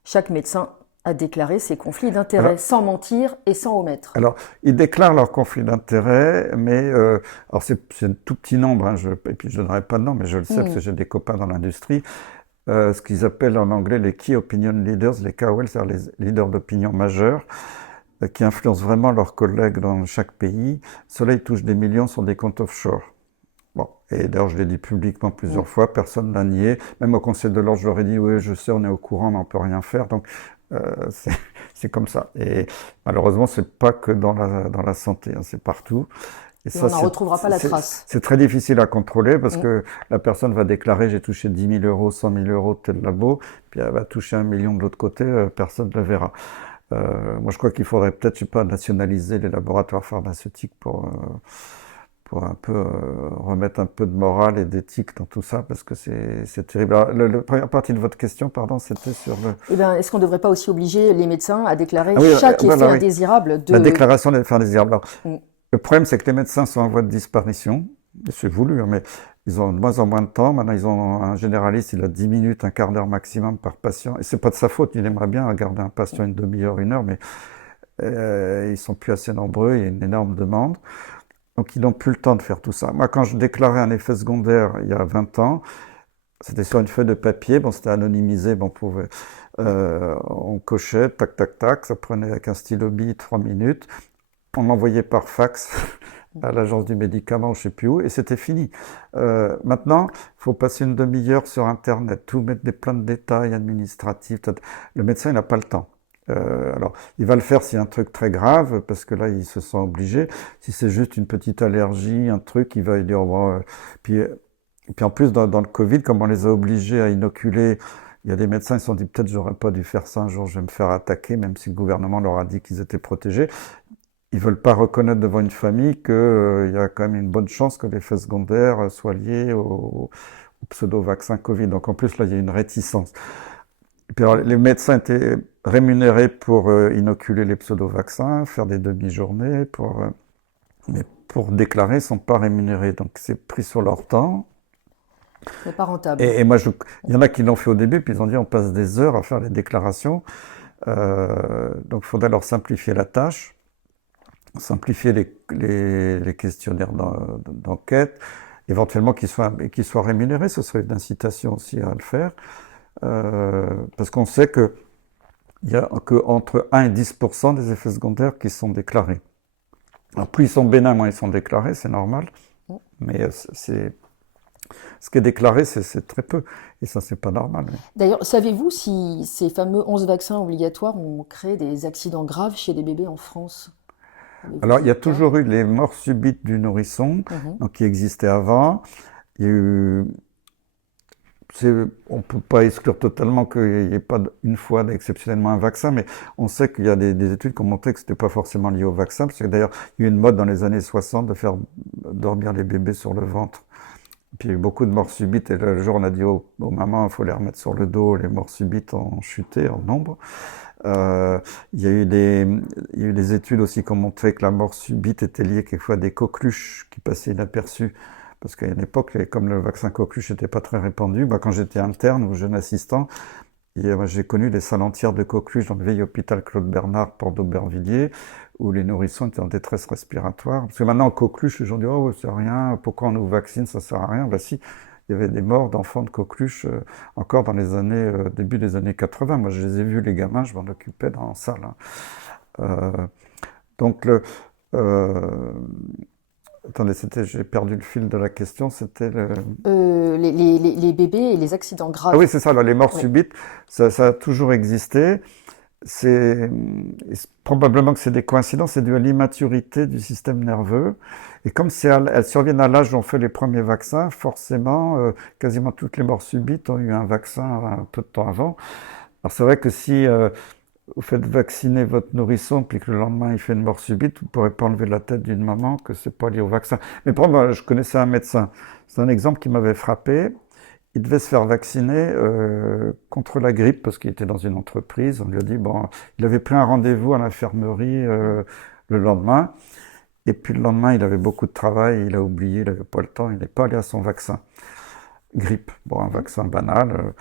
chaque médecin à déclarer ces conflits d'intérêts, Alors, sans mentir et sans omettre. alors, ils déclarent leur conflit d'intérêts, mais alors c'est un tout petit nombre, hein, et puis je ne donnerai pas de nom, mais je le sais parce Hmm. que j'ai des copains dans l'industrie, ce qu'ils appellent en anglais les Key Opinion Leaders, les KOL, c'est-à-dire les leaders d'opinion majeurs, qui influencent vraiment leurs collègues dans chaque pays. Ceux-là, ils touchent des millions sur des comptes offshore. Bon, et d'ailleurs, je l'ai dit publiquement Hmm. plusieurs fois, personne n'a nié. Même au Conseil de l'Ordre, je leur ai dit, oui, je sais, on est au courant, mais on peut rien faire. Donc, euh, c'est c'est comme ça. Et malheureusement, c'est pas que dans la santé, hein, c'est partout. Et Et ça, on n'en retrouvera pas la trace. c'est très difficile à contrôler parce Hmm. que la personne va déclarer, j'ai touché 10 000 euros, 100 000 euros de tel labo, puis elle va toucher 1 million de l'autre côté, personne ne le verra. Moi, je crois qu'il faudrait peut-être, je sais pas, nationaliser les laboratoires pharmaceutiques pour un peu remettre un peu de morale et d'éthique dans tout ça, parce que c'est terrible. Alors, la première partie de votre question, pardon, c'était sur le... Eh ben, est-ce qu'on ne devrait pas aussi obliger les médecins à déclarer Ah oui, chaque effet voilà, oui. indésirable La de... déclaration des fins désirables. Alors, Hmm. le problème, c'est que les médecins sont en voie de disparition. C'est voulu, hein, mais ils ont de moins en moins de temps. Maintenant, ils ont un généraliste, il a 10 minutes, un quart d'heure maximum par patient. Et c'est pas de sa faute, il aimerait bien garder un patient une demi-heure, 1 heure, mais ils sont plus assez nombreux, il y a une énorme demande. Donc, ils n'ont plus le temps de faire tout ça. Moi, quand je déclarais un effet secondaire il y a 20 ans, c'était sur une feuille de papier, bon, c'était anonymisé, bon, on cochait, tac, tac, tac, ça prenait avec un stylo bille 3 minutes, on l'envoyait par fax à l'agence du médicament, je ne sais plus où, et c'était fini. Maintenant, il faut passer une demi-heure sur Internet, tout mettre plein de détails administratifs. Le médecin, il n'a pas le temps. Alors, il va le faire s'il y a un truc très grave, parce que là, il se sent obligé. Si c'est juste une petite allergie, un truc, il va lui dire, bon, puis en plus, dans le Covid, comme on les a obligés à inoculer, il y a des médecins qui se sont dit, peut-être j'aurais pas dû faire ça un jour, je vais me faire attaquer, même si le gouvernement leur a dit qu'ils étaient protégés. Ils veulent pas reconnaître devant une famille qu'il y a quand même une bonne chance que l'effet secondaire soit lié au pseudo-vaccin Covid. Donc en plus, là, il y a une réticence. Et puis alors, les médecins étaient rémunérés pour inoculer les pseudo-vaccins, faire des demi-journées, mais pour déclarer, ils ne sont pas rémunérés. Donc c'est pris sur leur temps. mais pas rentable. Et moi, il y en a qui l'ont fait au début, puis ils ont dit on passe des heures à faire les déclarations. Donc il faudrait leur simplifier la tâche, simplifier les questionnaires d'enquête, éventuellement qu'ils soient rémunérés, ce serait une incitation aussi à le faire. Parce qu'on sait qu'il y a que entre 1 et 10% des effets secondaires qui sont déclarés. Alors plus ils sont bénins, moins ils sont déclarés, c'est normal. Mais ce qui est déclaré, c'est très peu. Et ça, c'est pas normal. D'ailleurs, savez-vous si ces fameux 11 vaccins obligatoires ont créé des accidents graves chez les bébés en France? Avez-vous Alors, il y a ce cas? toujours eu les morts subites du nourrisson, Mhm. donc, qui existaient avant. Il y a eu, on ne peut pas exclure totalement qu'il n'y ait pas une fois exceptionnellement un vaccin, mais on sait qu'il y a des études qui ont montré que ce n'était pas forcément lié au vaccin, parce que d'ailleurs, il y a eu une mode dans les années 60 de faire dormir les bébés sur le ventre. Puis il y a eu beaucoup de morts subites, et le jour on a dit aux mamans, il faut les remettre sur le dos, les morts subites ont chuté en nombre. Il y a eu des études aussi qui ont montré que la mort subite était liée quelquefois à des coqueluches qui passaient inaperçues. Parce qu'à une époque, comme le vaccin coqueluche n'était pas très répandu, quand j'étais interne ou jeune assistant, j'ai connu des salles entières de coqueluches dans le vieil hôpital Claude Bernard, Porte d'Aubervilliers, où les nourrissons étaient en détresse respiratoire. Parce que maintenant, coqueluche, les gens disent, oh, c'est rien, pourquoi on nous vaccine, ça sert à rien. Ben si, il y avait des morts d'enfants de coqueluche encore dans les années, début des années 80. Moi, je les ai vus, les gamins, je m'en occupais dans la salle. Hein. Euh, donc, euh, attendez, j'ai perdu le fil de la question, c'était le... Les bébés et les accidents Ah oui, graves. c'est ça, alors, les morts Oui. subites, ça a toujours existé. Probablement que c'est des coïncidences, c'est dû à l'immaturité du système nerveux. Et comme elles surviennent à l'âge où on fait les premiers vaccins, forcément, quasiment toutes les morts subites ont eu un vaccin un peu de temps avant. Alors c'est vrai que si vous faites vacciner votre nourrisson, puis que le lendemain il fait une mort subite, vous ne pourrez pas enlever la tête d'une maman que c'est pas lié au vaccin. Mais pour moi, je connaissais un médecin. C'est un exemple qui m'avait frappé. Il devait se faire vacciner contre la grippe parce qu'il était dans une entreprise. On lui a dit, bon, il avait pris un rendez-vous à l'infirmerie le lendemain. Et puis le lendemain, il avait beaucoup de travail, il a oublié, il n'avait pas le temps, il n'est pas allé à son vaccin. Grippe, bon, un vaccin banal.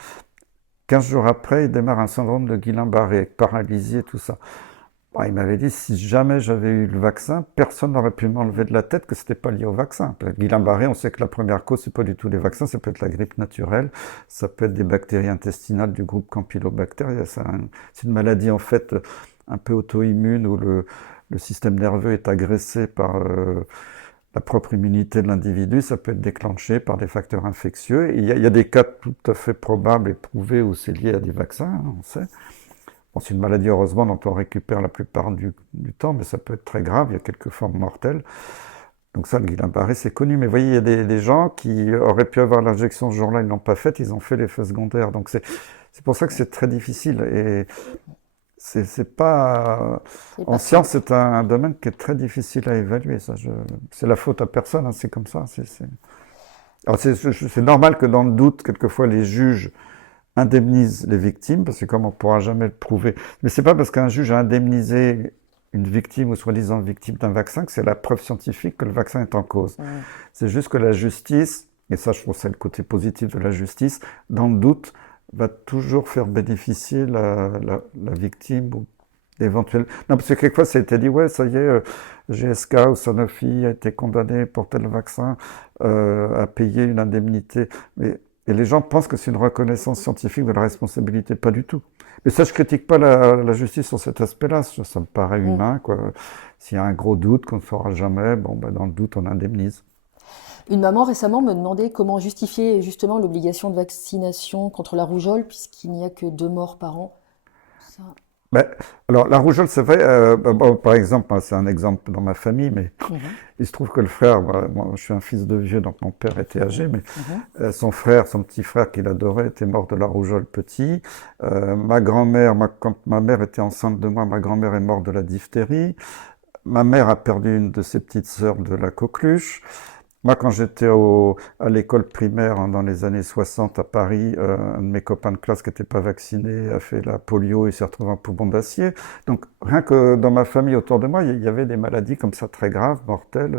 15 jours après, il démarre un syndrome de Guillain-Barré, avec paralysie et tout ça. Bon, il m'avait dit, si jamais j'avais eu le vaccin, personne n'aurait pu m'enlever de la tête que c'était pas lié au vaccin. Guillain-Barré, on sait que la première cause, c'est pas du tout les vaccins, ça peut être la grippe naturelle, ça peut être des bactéries intestinales du groupe Campylobacter. C'est une maladie, en fait, un peu auto-immune où le système nerveux est agressé par la propre immunité de l'individu. Ça peut être déclenché par des facteurs infectieux. Il y a des cas tout à fait probables et prouvés où c'est lié à des vaccins, on sait. Bon, c'est une maladie, heureusement, dont on récupère la plupart du temps, mais ça peut être très grave, il y a quelques formes mortelles. Donc ça, le Guillain-Barré, c'est connu. Mais vous voyez, il y a des gens qui auraient pu avoir l'injection ce jour-là, ils ne l'ont pas faite, ils ont fait l'effet secondaire. Donc c'est pour ça que c'est très difficile. Et c'est pas... En science, c'est un domaine qui est très difficile à évaluer. C'est la faute à personne, hein, c'est comme ça. Alors c'est normal que dans le doute, quelquefois, les juges indemnise les victimes, parce que comme on ne pourra jamais le prouver. Mais c'est pas parce qu'un juge a indemnisé une victime ou soi-disant victime d'un vaccin que c'est la preuve scientifique que le vaccin est en cause. C'est juste que la justice, et ça je trouve c'est le côté positif de la justice, dans le doute, va toujours faire bénéficier la victime ou éventuellement... Non, parce que quelquefois ça a été dit, ouais, ça y est, GSK ou Sanofi a été condamné pour tel vaccin à payer une indemnité. Et les gens pensent que c'est une reconnaissance scientifique de la responsabilité, pas du tout. Mais ça, je critique pas la justice sur cet aspect-là, ça me paraît humain, quoi. S'il y a un gros doute qu'on ne saura jamais, bon, ben, dans le doute, on indemnise. Une maman récemment me demandait comment justifier justement l'obligation de vaccination contre la rougeole, puisqu'il n'y a que 2 morts par an. Ça... Ben, alors, la rougeole, c'est vrai, bon, par exemple, c'est un exemple dans ma famille, mais il se trouve que le frère, moi, je suis un fils de vieux, donc mon père était âgé, mais son petit frère qu'il adorait, était mort de la rougeole petit. Ma grand-mère, quand ma mère était enceinte de moi, ma grand-mère est morte de la diphtérie. Ma mère a perdu une de ses petites sœurs de la coqueluche. Moi, quand j'étais à l'école primaire dans les années 60 à Paris, un de mes copains de classe qui n'était pas vacciné a fait la polio et s'est retrouvé en poumon d'acier. Donc, rien que dans ma famille autour de moi, il y avait des maladies comme ça très graves, mortelles.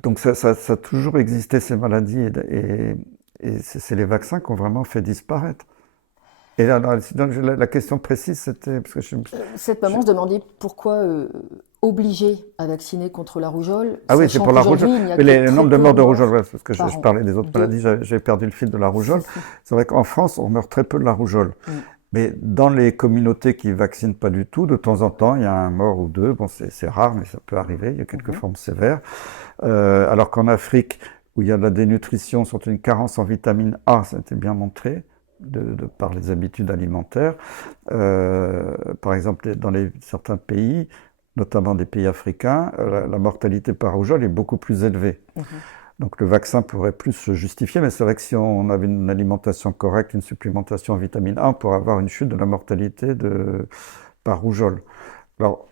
Donc, ça a toujours existé, ces maladies, et c'est les vaccins qui ont vraiment fait disparaître. Et là, la question précise, c'était... Parce que cette maman se demandait pourquoi obligé à vacciner contre la rougeole. Ah oui, c'est pour la rougeole. Mais le nombre de morts de rougeole, ouais, parce que je parlais des autres maladies, j'ai perdu le fil de la rougeole. C'est vrai qu'en France, on meurt très peu de la rougeole. Mais dans les communautés qui ne vaccinent pas du tout, de temps en temps, il y a un mort ou deux. Bon, c'est rare, mais ça peut arriver. Il y a quelques formes sévères. Alors qu'en Afrique, où il y a de la dénutrition, surtout une carence en vitamine A, ça a été bien montré. Par les habitudes alimentaires. Par exemple, dans certains pays, notamment des pays africains, la mortalité par rougeole est beaucoup plus élevée. Donc le vaccin pourrait plus se justifier, mais c'est vrai que si on avait une alimentation correcte, une supplémentation en vitamine A, on pourrait avoir une chute de la mortalité par rougeole. Alors,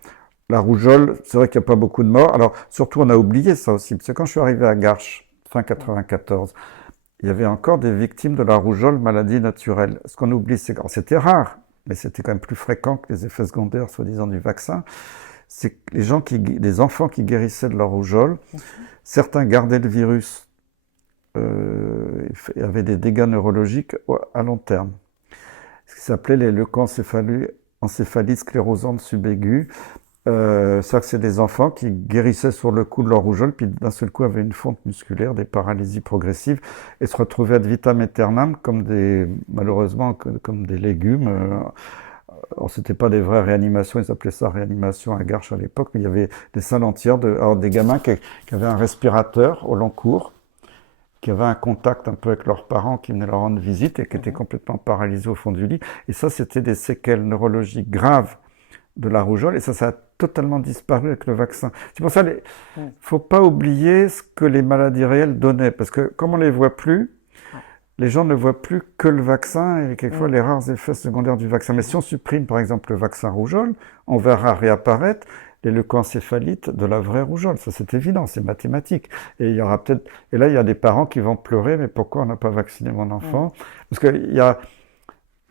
la rougeole, c'est vrai qu'il n'y a pas beaucoup de morts. Alors, surtout, on a oublié ça aussi, parce que quand je suis arrivé à Garches, fin 94, il y avait encore des victimes de la rougeole, maladie naturelle. Ce qu'on oublie, c'est que c'était rare, mais c'était quand même plus fréquent que les effets secondaires, soi-disant, du vaccin. C'est que les enfants qui guérissaient de la rougeole, certains gardaient le virus, avaient des dégâts neurologiques à long terme. Ce qui s'appelait les leucoencéphalites sclérosantes subaiguës. Ça, c'est des enfants qui guérissaient sur le coup de leur rougeole, puis d'un seul coup avaient une fonte musculaire, des paralysies progressives, et se retrouvaient ad vitam aeternam malheureusement, comme des légumes. Alors, c'était pas des vraies réanimations, ils appelaient ça réanimation à Garches à l'époque, mais il y avait des salles entières des gamins qui avaient un respirateur au long cours, qui avaient un contact un peu avec leurs parents qui venaient leur rendre visite et qui étaient complètement paralysés au fond du lit. Et ça, c'était des séquelles neurologiques graves de la rougeole, et ça a totalement disparu avec le vaccin. C'est pour ça qu'il ne faut pas oublier ce que les maladies réelles donnaient, parce que comme on ne les voit plus, les gens ne voient plus que le vaccin et quelquefois les rares effets secondaires du vaccin. Mais si on supprime par exemple le vaccin rougeole, on verra réapparaître les leucoencéphalites de la vraie rougeole. Ça, c'est évident, c'est mathématique. Et il y aura peut-être... Et là, il y a des parents qui vont pleurer, mais pourquoi on n'a pas vacciné mon enfant? Parce que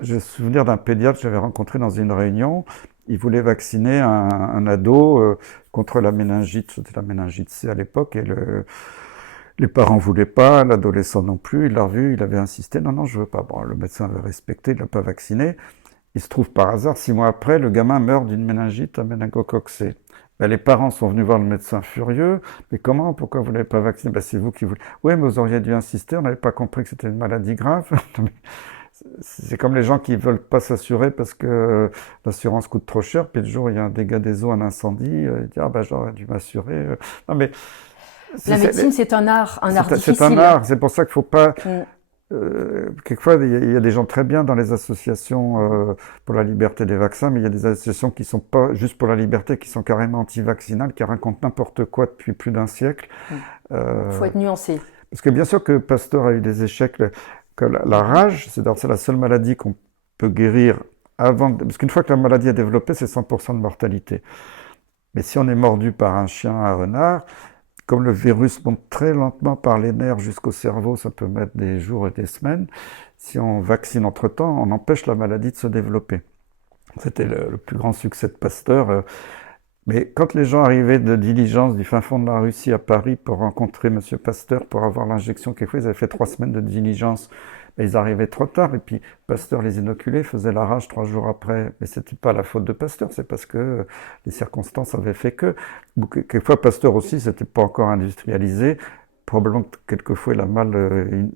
j'ai le souvenir d'un pédiatre que j'avais rencontré dans une réunion. Il voulait vacciner un ado contre la méningite, c'était la méningite C à l'époque, et Les parents voulaient pas, l'adolescent non plus, il l'a revu, il avait insisté, non, non, je veux pas. Bon, le médecin avait respecté, il l'a pas vacciné. Il se trouve par hasard, 6 mois après, le gamin meurt d'une méningite à méningocoque C. Ben, les parents sont venus voir le médecin furieux. Mais comment? Pourquoi vous l'avez pas vacciné? Ben, c'est vous qui voulez. Oui, mais vous auriez dû insister. On n'avait pas compris que c'était une maladie grave. C'est comme les gens qui veulent pas s'assurer parce que l'assurance coûte trop cher. Puis le jour où il y a un dégât des eaux, un incendie, ils disent ah ben j'aurais dû m'assurer. Non mais La médecine, c'est un art difficile. c'est un art. C'est pour ça qu'il faut pas. Mm. Quelquefois, il y a des gens très bien dans les associations pour la liberté des vaccins, mais il y a des associations qui sont pas juste pour la liberté, qui sont carrément anti-vaccinales, qui racontent n'importe quoi depuis plus d'un siècle. Il faut être nuancé. Parce que bien sûr que Pasteur a eu des échecs, que la rage, c'est la seule maladie qu'on peut guérir avant, parce qu'une fois que la maladie est développée, c'est 100% de mortalité. Mais si on est mordu par un chien, un renard, comme le virus monte très lentement par les nerfs jusqu'au cerveau, ça peut mettre des jours et des semaines. Si on vaccine entre-temps, on empêche la maladie de se développer. C'était le plus grand succès de Pasteur. Mais quand les gens arrivaient de diligence du fin fond de la Russie à Paris pour rencontrer Monsieur Pasteur, pour avoir l'injection, quelquefois ils avaient fait 3 semaines de diligence, mais ils arrivaient trop tard, et puis Pasteur les inoculait, faisait la rage 3 jours après. Mais c'était pas la faute de Pasteur, c'est parce que les circonstances avaient fait que. Quelquefois Pasteur aussi, c'était pas encore industrialisé. Probablement que quelquefois il a mal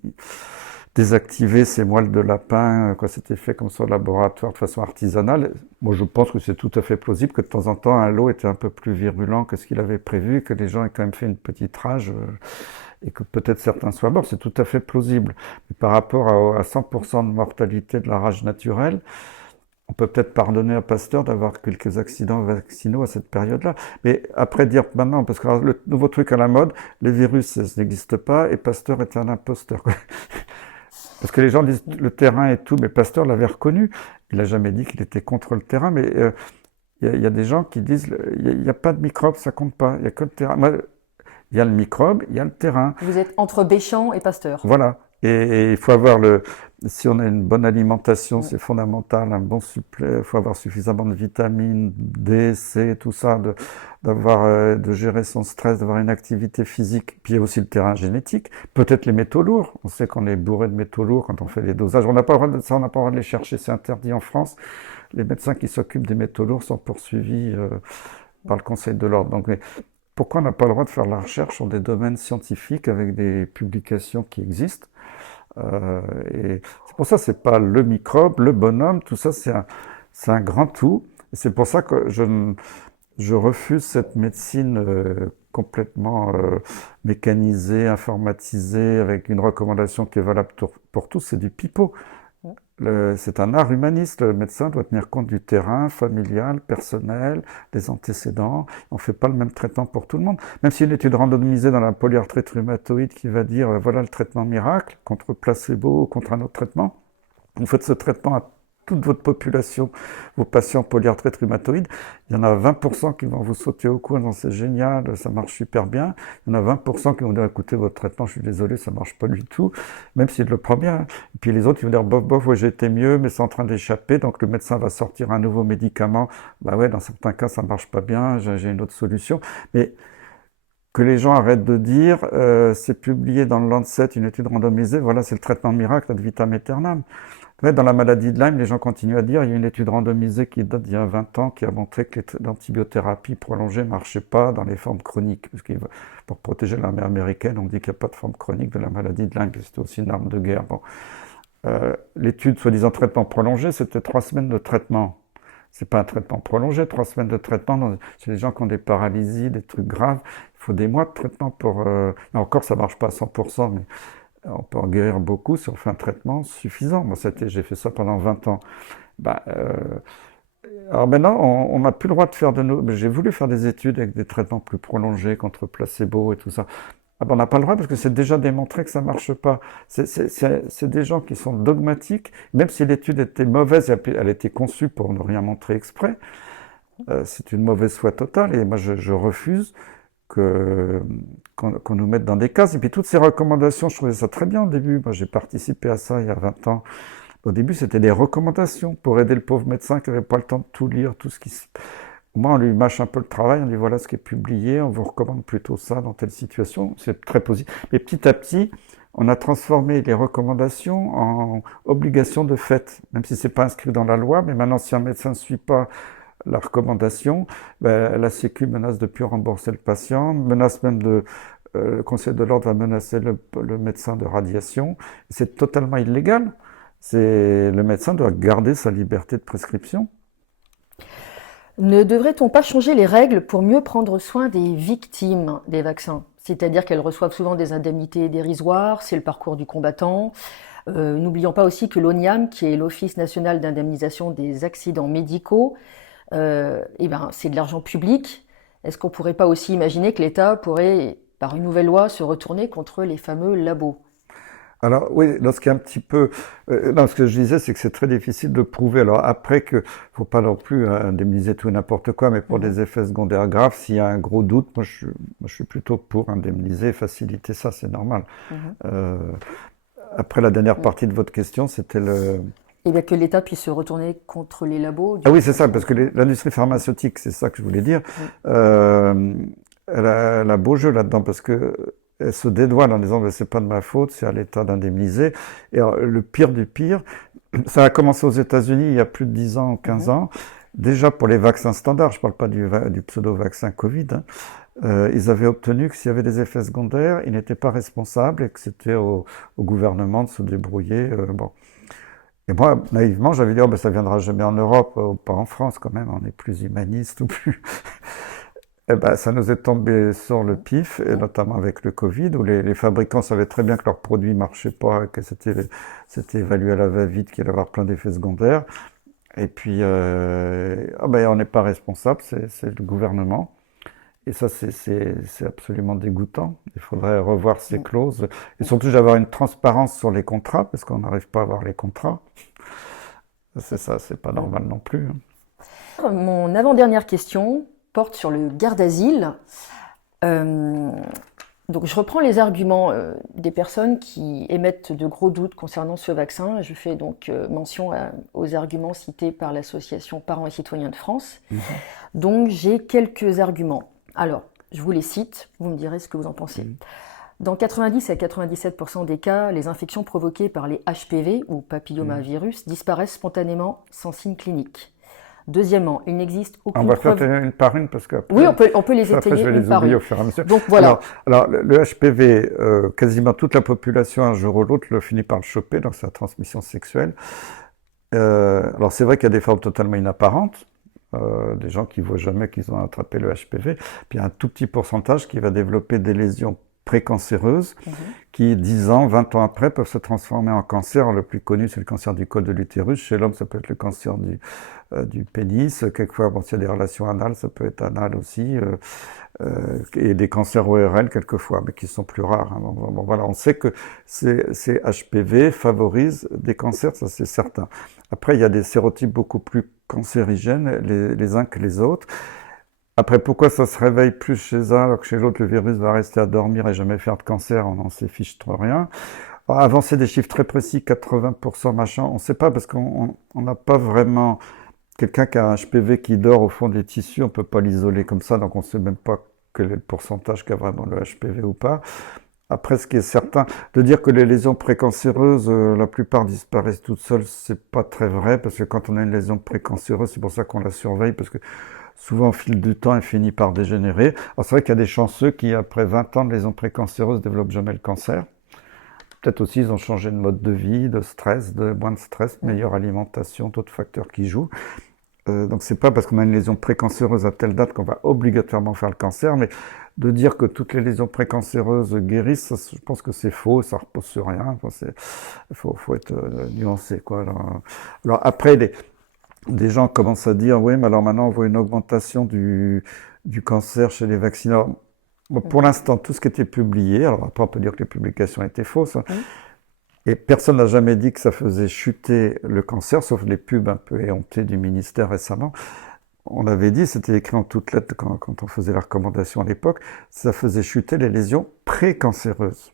désactivé ces moelles de lapin, quand c'était fait comme ça au laboratoire de façon artisanale. Moi, je pense que c'est tout à fait plausible que de temps en temps, un lot était un peu plus virulent que ce qu'il avait prévu, que les gens aient quand même fait une petite rage, et que peut-être certains soient morts. C'est tout à fait plausible. Mais par rapport à 100% de mortalité de la rage naturelle, on peut peut-être pardonner à Pasteur d'avoir quelques accidents vaccinaux à cette période-là. Mais après dire maintenant, parce que le nouveau truc à la mode, les virus, ça n'existe pas, et Pasteur est un imposteur. Parce que les gens disent le terrain et tout, mais Pasteur l'avait reconnu. Il n'a jamais dit qu'il était contre le terrain, mais il y a des gens qui disent il n'y a pas de microbes, ça compte pas, il n'y a que le terrain. Moi, il y a le microbe, il y a le terrain. Vous êtes entre Béchamp et Pasteur. Voilà. Et il faut avoir si on a une bonne alimentation, c'est fondamental, un bon supplément, il faut avoir suffisamment de vitamines D, C, tout ça, de gérer son stress, d'avoir une activité physique. Puis il y a aussi le terrain génétique. Peut-être les métaux lourds. On sait qu'on est bourré de métaux lourds quand on fait les dosages. On n'a pas le droit de ça, on n'a pas le droit de les chercher. C'est interdit en France. Les médecins qui s'occupent des métaux lourds sont poursuivis par le Conseil de l'Ordre. Donc, pourquoi on n'a pas le droit de faire de la recherche sur des domaines scientifiques avec des publications qui existent? Et c'est pour ça, c'est pas le microbe, le bonhomme, tout ça, c'est un grand tout. Et c'est pour ça que je refuse cette médecine complètement mécanisée, informatisée, avec une recommandation qui est valable pour tous, c'est du pipeau. C'est un art humaniste. Le médecin doit tenir compte du terrain familial, personnel, des antécédents. On ne fait pas le même traitement pour tout le monde. Même si une étude randomisée dans la polyarthrite rhumatoïde qui va dire voilà le traitement miracle contre placebo ou contre un autre traitement, vous faites ce traitement à toute votre population, vos patients polyarthrite rhumatoïde, il y en a 20% qui vont vous sauter au cou, c'est génial, ça marche super bien. Il y en a 20% qui vont dire, écoutez, votre traitement, je suis désolé, ça marche pas du tout, même s'il le prend bien. Et puis les autres, ils vont dire, bof, bof, ouais, j'ai été mieux, mais c'est en train d'échapper, donc le médecin va sortir un nouveau médicament. Bah ouais, dans certains cas, ça marche pas bien, j'ai une autre solution. Mais que les gens arrêtent de dire, c'est publié dans le Lancet, une étude randomisée, voilà, c'est le traitement miracle ad vitam aeternam. Dans la maladie de Lyme, les gens continuent à dire, il y a une étude randomisée qui date d'il y a 20 ans qui a montré que l'antibiothérapie prolongée ne marchait pas dans les formes chroniques. Parce que pour protéger l'armée américaine, on dit qu'il n'y a pas de forme chronique de la maladie de Lyme, puis c'était aussi une arme de guerre. Bon. L'étude soi-disant traitement prolongé, c'était 3 semaines de traitement. C'est pas un traitement prolongé, 3 semaines de traitement. Chez les gens qui ont des paralysies, des trucs graves, il faut des mois de traitement pour... Encore, ça marche pas à 100%, mais... on peut en guérir beaucoup si on fait un traitement suffisant. Moi, j'ai fait ça pendant 20 ans. Alors maintenant, on n'a plus le droit de faire j'ai voulu faire des études avec des traitements plus prolongés contre placebo et tout ça. On n'a pas le droit parce que c'est déjà démontré que ça marche pas. C'est des gens qui sont dogmatiques. Même si l'étude était mauvaise, elle était conçue pour ne rien montrer exprès. C'est une mauvaise foi totale et moi, je refuse qu'on nous mette dans des cases. Et puis toutes ces recommandations, je trouvais ça très bien au début. Moi, j'ai participé à ça il y a 20 ans. Au début, c'était des recommandations pour aider le pauvre médecin qui n'avait pas le temps de tout lire, tout ce qui... Au moins, on lui mâche un peu le travail, on dit voilà ce qui est publié, on vous recommande plutôt ça dans telle situation. C'est très positif. Mais petit à petit, on a transformé les recommandations en obligations de fait, même si c'est pas inscrit dans la loi. Mais maintenant, si un médecin ne suit pas la recommandation, ben, la Sécu menace de plus rembourser le patient, menace même de le Conseil de l'ordre va menacer le médecin de radiation. C'est totalement illégal. Le médecin doit garder sa liberté de prescription. Ne devrait-on pas changer les règles pour mieux prendre soin des victimes des vaccins? C'est-à-dire qu'elles reçoivent souvent des indemnités dérisoires, c'est le parcours du combattant. N'oublions pas aussi que l'ONIAM, qui est l'Office national d'indemnisation des accidents médicaux, c'est de l'argent public. Est-ce qu'on ne pourrait pas aussi imaginer que l'État pourrait, par une nouvelle loi, se retourner contre les fameux labos? Alors oui, ce qui est un petit peu, non, ce que je disais, c'est que c'est très difficile de prouver. Alors après que, faut pas non plus indemniser tout et n'importe quoi, mais pour des effets secondaires graves, s'il y a un gros doute, moi je suis plutôt pour indemniser, faciliter ça, c'est normal. Euh, Après la dernière partie de votre question, c'était le. Et bien que l'État puisse se retourner contre les labos. Ah oui, c'est ça, parce que l'industrie pharmaceutique, c'est ça que je voulais dire. Elle a beau jeu là-dedans, parce que elle se dédouane en disant ben, c'est pas de ma faute, c'est à l'État d'indemniser. Et alors, le pire du pire, ça a commencé aux États-Unis il y a plus de 10 ans, 15 ans. Déjà pour les vaccins standards, je parle pas du pseudo-vaccin Covid, ils avaient obtenu que s'il y avait des effets secondaires, ils n'étaient pas responsables et que c'était au gouvernement de se débrouiller. Bon. Et moi, naïvement, j'avais dit, oh, ben, ça viendra jamais en Europe, pas en France quand même, on est plus humaniste ou plus. Eh ben, ça nous est tombé sur le pif, et notamment avec le Covid, où les fabricants savaient très bien que leurs produits marchaient pas, que c'était évalué à la va-vite, qu'il allait y avoir plein d'effets secondaires. Et puis, on n'est pas responsable, c'est le gouvernement. Et ça, c'est absolument dégoûtant. Il faudrait revoir ces clauses. Et surtout, d'avoir une transparence sur les contrats, parce qu'on n'arrive pas à avoir les contrats. C'est ça, c'est pas normal non plus. Mon avant-dernière question porte sur le garde-asile. Donc je reprends les arguments des personnes qui émettent de gros doutes concernant ce vaccin. Je fais donc mention aux arguments cités par l'association Parents et Citoyens de France. Donc j'ai quelques arguments. Alors, je vous les cite, vous me direz ce que vous en pensez. Dans 90 à 97% des cas, les infections provoquées par les HPV ou papillomavirus disparaissent spontanément sans signe clinique. Deuxièmement, il n'existe aucune preuve... On va faire une par une parce qu'après... Oui, on peut les étayer je vais une les par oublier une. au fur et à mesure. Donc voilà. Alors le HPV, quasiment toute la population, un jour ou l'autre, le finit par le choper, donc c'est la transmission sexuelle. Alors c'est vrai qu'il y a des formes totalement inapparentes, des gens qui ne voient jamais qu'ils ont attrapé le HPV, puis il y a un tout petit pourcentage qui va développer des lésions précancéreuses qui, 10 ans, 20 ans après, peuvent se transformer en cancer. Le plus connu, c'est le cancer du col de l'utérus. Chez l'homme, ça peut être le cancer du pénis. Quelquefois, bon, s'il y a des relations anales, ça peut être anal aussi. Et des cancers ORL, quelquefois, mais qui sont plus rares. Hein. Bon, voilà, on sait que ces HPV favorisent des cancers, ça c'est certain. Après, il y a des sérotypes beaucoup plus cancérigènes, les uns que les autres. Après, pourquoi ça se réveille plus chez un alors que chez l'autre, le virus va rester à dormir et jamais faire de cancer, on n'en sait fiche trop rien. Alors, avancer des chiffres très précis, 80% machin, on ne sait pas parce qu'on n'a pas vraiment quelqu'un qui a un HPV qui dort au fond des tissus, on ne peut pas l'isoler comme ça, donc on ne sait même pas quel est le pourcentage qu'a vraiment le HPV ou pas. Après, ce qui est certain, de dire que les lésions précancéreuses, la plupart disparaissent toutes seules, c'est pas très vrai, parce que quand on a une lésion précancéreuse, c'est pour ça qu'on la surveille, parce que souvent, au fil du temps, elle finit par dégénérer. Alors, c'est vrai qu'il y a des chanceux qui, après 20 ans de lésions précancéreuses, développent jamais le cancer. Peut-être aussi, ils ont changé de mode de vie, de stress, de moins de stress, meilleure alimentation, d'autres facteurs qui jouent. Donc, c'est pas parce qu'on a une lésion précancéreuse à telle date qu'on va obligatoirement faire le cancer, mais de dire que toutes les lésions précancéreuses guérissent, ça, je pense que c'est faux, ça repose sur rien. Enfin, faut être nuancé, quoi. Alors après, des gens commencent à dire, oui, mais alors maintenant on voit une augmentation du cancer chez les vaccinés. Bon, pour l'instant, tout ce qui était publié, alors après on peut dire que les publications étaient fausses, hein, et personne n'a jamais dit que ça faisait chuter le cancer, sauf les pubs un peu éhontées du ministère récemment. On avait dit, c'était écrit en toutes lettres quand on faisait la recommandation à l'époque, ça faisait chuter les lésions précancéreuses,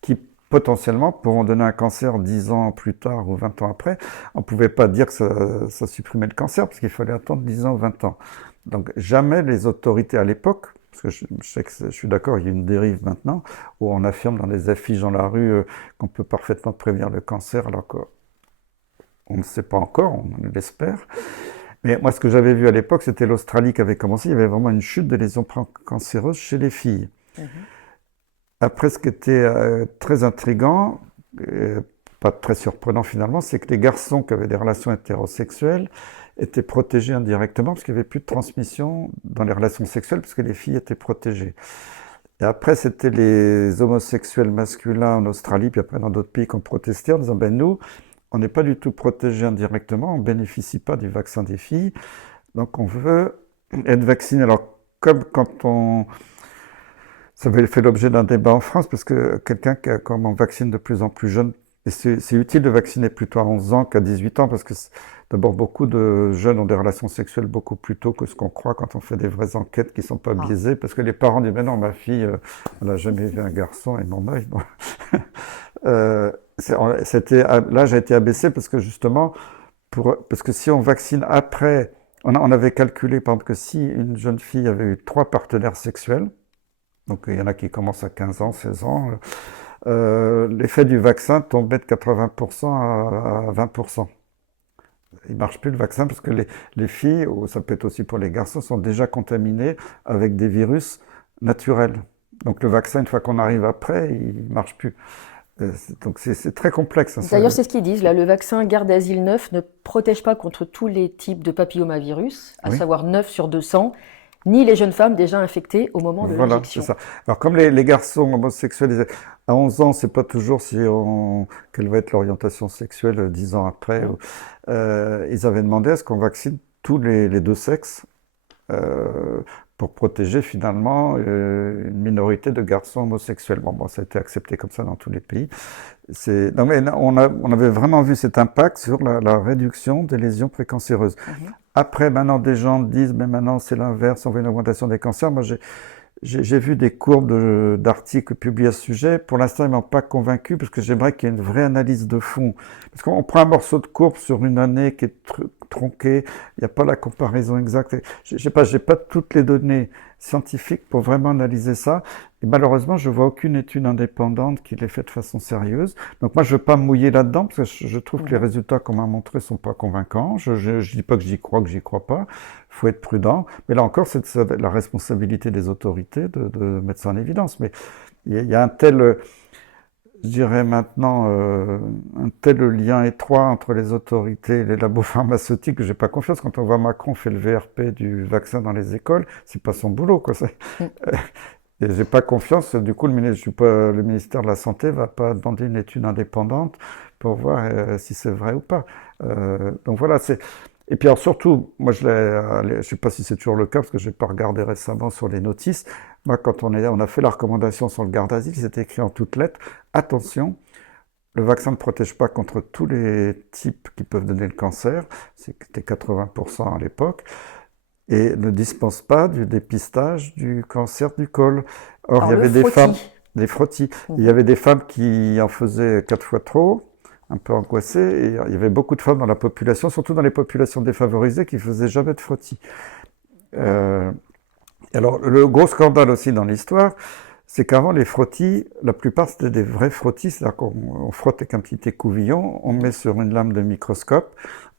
qui potentiellement pourront donner un cancer 10 ans plus tard ou 20 ans après. On ne pouvait pas dire que ça supprimait le cancer parce qu'il fallait attendre 10 ans ou 20 ans. Donc jamais les autorités à l'époque, parce que je sais que je suis d'accord, il y a une dérive maintenant, où on affirme dans les affiches dans la rue qu'on peut parfaitement prévenir le cancer alors qu'on ne sait pas encore, on l'espère. Mais moi, ce que j'avais vu à l'époque, c'était l'Australie qui avait commencé. Il y avait vraiment une chute de lésions cancéreuses chez les filles. Après, ce qui était très intriguant, pas très surprenant finalement, c'est que les garçons qui avaient des relations hétérosexuelles étaient protégés indirectement parce qu'il n'y avait plus de transmission dans les relations sexuelles parce que les filles étaient protégées. Et après, c'était les homosexuels masculins en Australie, puis après dans d'autres pays qui ont protesté en disant, ben nous, on n'est pas du tout protégés indirectement, on ne bénéficie pas du vaccin des filles, donc on veut être vacciné. Alors, comme ça avait fait l'objet d'un débat en France, parce que comme on vaccine de plus en plus jeune, et c'est utile de vacciner plutôt à 11 ans qu'à 18 ans, parce que d'abord beaucoup de jeunes ont des relations sexuelles beaucoup plus tôt que ce qu'on croit quand on fait des vraies enquêtes qui ne sont pas biaisées, parce que les parents disent, mais non, ma fille, elle n'a jamais vu un garçon, et non, bon. L'âge a été abaissé parce que justement, parce que si on vaccine après, on avait calculé par exemple que si une jeune fille avait eu 3 partenaires sexuels, donc il y en a qui commencent à 15 ans, 16 ans, l'effet du vaccin tombait de 80% à 20%. Il ne marche plus le vaccin parce que les filles, ou ça peut être aussi pour les garçons, sont déjà contaminées avec des virus naturels. Donc le vaccin, une fois qu'on arrive après, il ne marche plus. Donc c'est très complexe. D'ailleurs, c'est ce qu'ils disent. Là, le vaccin Gardasil 9 ne protège pas contre tous les types de papillomavirus, à savoir 9 sur 200, ni les jeunes femmes déjà infectées au moment de l'injection. C'est ça. Alors, comme les garçons homosexuels, à 11 ans, c'est pas toujours quelle va être l'orientation sexuelle 10 ans après. Ils avaient demandé à ce qu'on vaccine tous les deux sexes pour protéger finalement une minorité de garçons homosexuels. Bon, ça a été accepté comme ça dans tous les pays. Non, mais on avait vraiment vu cet impact sur la réduction des lésions précancéreuses. Après, maintenant, des gens disent, mais maintenant, c'est l'inverse, on veut une augmentation des cancers. Moi, j'ai vu des courbes d'articles publiés à ce sujet. Pour l'instant, ils ne m'ont pas convaincu parce que j'aimerais qu'il y ait une vraie analyse de fond. Parce qu'on prend un morceau de courbe sur une année qui est tronquée, il n'y a pas la comparaison exacte. J'ai pas toutes les données scientifiques pour vraiment analyser ça. Et malheureusement, je vois aucune étude indépendante qui l'ait fait de façon sérieuse. Donc moi, je ne veux pas me mouiller là-dedans parce que je trouve que les résultats qu'on m'a montrés sont pas convaincants. Je dis pas que j'y crois, que j'y crois pas. Il faut être prudent. Mais là encore, c'est la responsabilité des autorités de mettre ça en évidence. Mais il y a un tel, je dirais maintenant, un tel lien étroit entre les autorités et les labos pharmaceutiques que j'ai pas confiance. Quand on voit Macron faire le VRP du vaccin dans les écoles, c'est pas son boulot, quoi. Et j'ai pas confiance. Du coup, le ministère de la Santé va pas demander une étude indépendante pour voir si c'est vrai ou pas. Donc voilà, Et puis alors surtout, moi je sais pas si c'est toujours le cas parce que j'ai pas regardé récemment sur les notices. Moi, quand on a fait la recommandation sur le Gardasil, c'était écrit en toutes lettres. Attention, le vaccin ne protège pas contre tous les types qui peuvent donner le cancer. C'était 80% à l'époque. Et ne dispense pas du dépistage du cancer du col. Or, il y avait des frottis. Il y avait des femmes qui en faisaient 4 fois trop, un peu angoissées, et il y avait beaucoup de femmes dans la population, surtout dans les populations défavorisées, qui faisaient jamais de frottis. Alors, le gros scandale aussi dans l'histoire, c'est qu'avant les frottis, la plupart c'était des vrais frottis, c'est-à-dire qu'on frotte avec un petit écouvillon, on met sur une lame de microscope,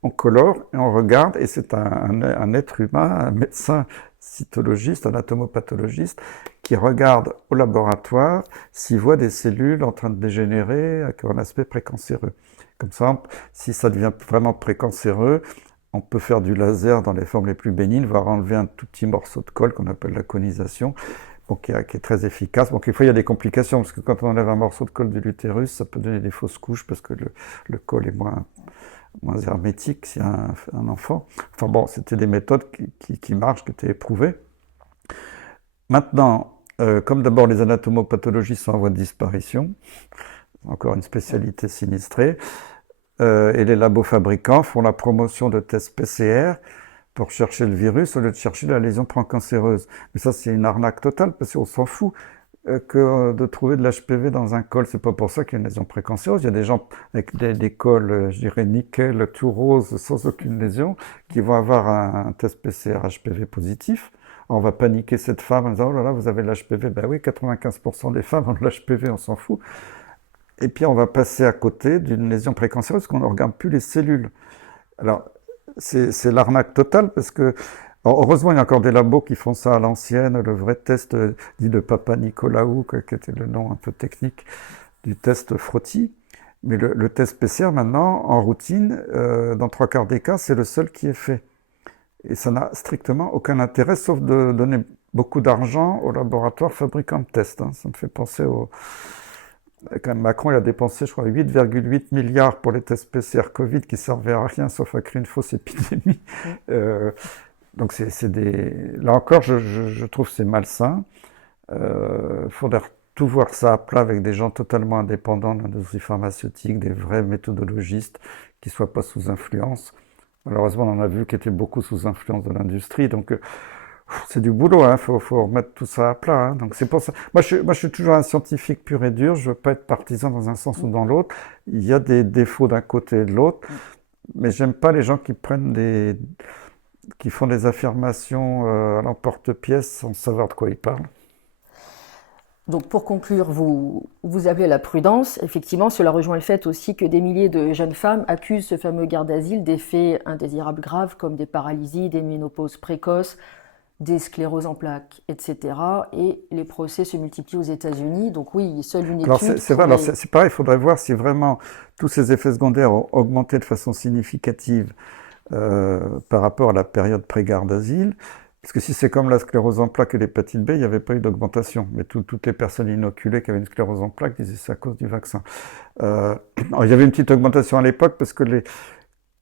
on colore et on regarde, et c'est un être humain, un médecin cytologiste, anatomopathologiste, qui regarde au laboratoire s'il voit des cellules en train de dégénérer avec un aspect précancéreux. Comme ça, si ça devient vraiment précancéreux, on peut faire du laser dans les formes les plus bénignes, voire enlever un tout petit morceau de colle qu'on appelle la conisation, qui est très efficace. Donc, il y a des complications, parce que quand on enlève un morceau de colle de l'utérus, ça peut donner des fausses couches, parce que le col est moins hermétique s'il y a un enfant. Enfin bon, c'était des méthodes qui marchent, qui étaient éprouvées. Maintenant, comme d'abord les anatomopathologistes sont en voie de disparition, encore une spécialité sinistrée, et les labos fabricants font la promotion de tests PCR pour chercher le virus au lieu de chercher la lésion précancéreuse. Mais ça, c'est une arnaque totale, parce qu'on s'en fout. que de trouver de l'HPV dans un col. C'est pas pour ça qu'il y a une lésion précancéreuse. Il y a des gens avec des cols, je dirais, nickel, tout rose, sans aucune lésion, qui vont avoir un test PCR HPV positif. Alors, on va paniquer cette femme en disant, oh là là, vous avez l'HPV. Ben oui, 95% des femmes ont de l'HPV, on s'en fout. Et puis, on va passer à côté d'une lésion précancéreuse parce qu'on ne regarde plus les cellules. Alors, c'est l'arnaque totale parce que, alors, heureusement, il y a encore des labos qui font ça à l'ancienne. Le vrai test dit de Papa Nicolaou, qui était le nom un peu technique du test Frotty. Mais le test PCR, maintenant, en routine, dans 3 quarts des cas, c'est le seul qui est fait. Et ça n'a strictement aucun intérêt, sauf de donner beaucoup d'argent aux laboratoires fabricants de tests. Hein. Ça me fait penser au... Quand même, Macron, il a dépensé, je crois, 8,8 milliards pour les tests PCR Covid qui servaient à rien, sauf à créer une fausse épidémie. Donc, là encore, je trouve que c'est malsain. Il faudrait tout voir ça à plat avec des gens totalement indépendants de l'industrie pharmaceutique, des vrais méthodologistes qui ne soient pas sous influence. Malheureusement, on en a vu qui étaient beaucoup sous influence de l'industrie. Donc, c'est du boulot, hein. Faut remettre tout ça à plat. Hein. Donc, c'est pour ça. Moi, je suis toujours un scientifique pur et dur. Je veux pas être partisan dans un sens ou dans l'autre. Il y a des défauts d'un côté et de l'autre. Mais j'aime pas les gens qui font des affirmations à l'emporte-pièce sans savoir de quoi ils parlent. Donc pour conclure, vous appelez à la prudence. Effectivement, cela rejoint le fait aussi que des milliers de jeunes femmes accusent ce fameux garde d'asile d'effets indésirables graves comme des paralysies, des ménopauses précoces, des scléroses en plaques, etc. Et les procès se multiplient aux États-Unis. Donc oui, seule une Alors étude... c'est vrai, alors c'est pareil, il faudrait voir si vraiment tous ces effets secondaires ont augmenté de façon significative par rapport à la période pré-garde d'asile. Parce que si c'est comme la sclérose en plaques et l'hépatite B, il n'y avait pas eu d'augmentation. Mais toutes les personnes inoculées qui avaient une sclérose en plaques disaient que c'est à cause du vaccin. Alors, il y avait une petite augmentation à l'époque parce que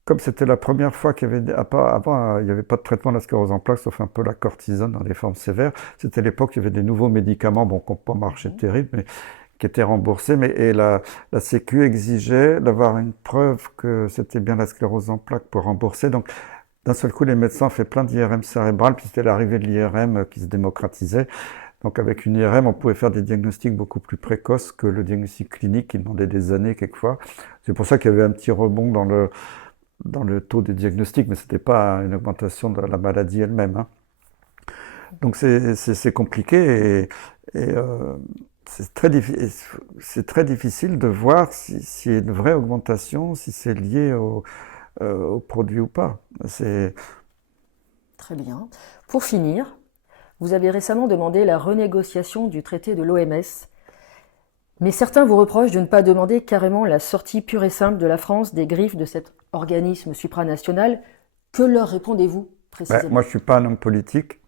comme c'était la première fois qu'il y avait, avant, il n'y avait pas de traitement de la sclérose en plaques, sauf un peu la cortisone dans des formes sévères. C'était l'époque où il y avait des nouveaux médicaments, bon, qui n'ont pas marché terrible, mais qui étaient remboursés. Et la Sécu exigeait d'avoir une preuve que c'était bien la sclérose en plaques pour rembourser. Donc, d'un seul coup, les médecins ont fait plein d'IRM cérébral, puis c'était l'arrivée de l'IRM qui se démocratisait. Donc avec une IRM, on pouvait faire des diagnostics beaucoup plus précoces que le diagnostic clinique qui demandait des années quelquefois. C'est pour ça qu'il y avait un petit rebond dans le taux des diagnostics, mais ce n'était pas une augmentation de la maladie elle-même. Hein. Donc c'est compliqué et c'est très difficile de voir s'il y a une vraie augmentation, si c'est lié au produit ou pas. Très bien. Pour finir, vous avez récemment demandé la renégociation du traité de l'OMS, mais certains vous reprochent de ne pas demander carrément la sortie pure et simple de la France des griffes de cet organisme supranational. Que leur répondez-vous précisément? Moi, je ne suis pas un homme politique.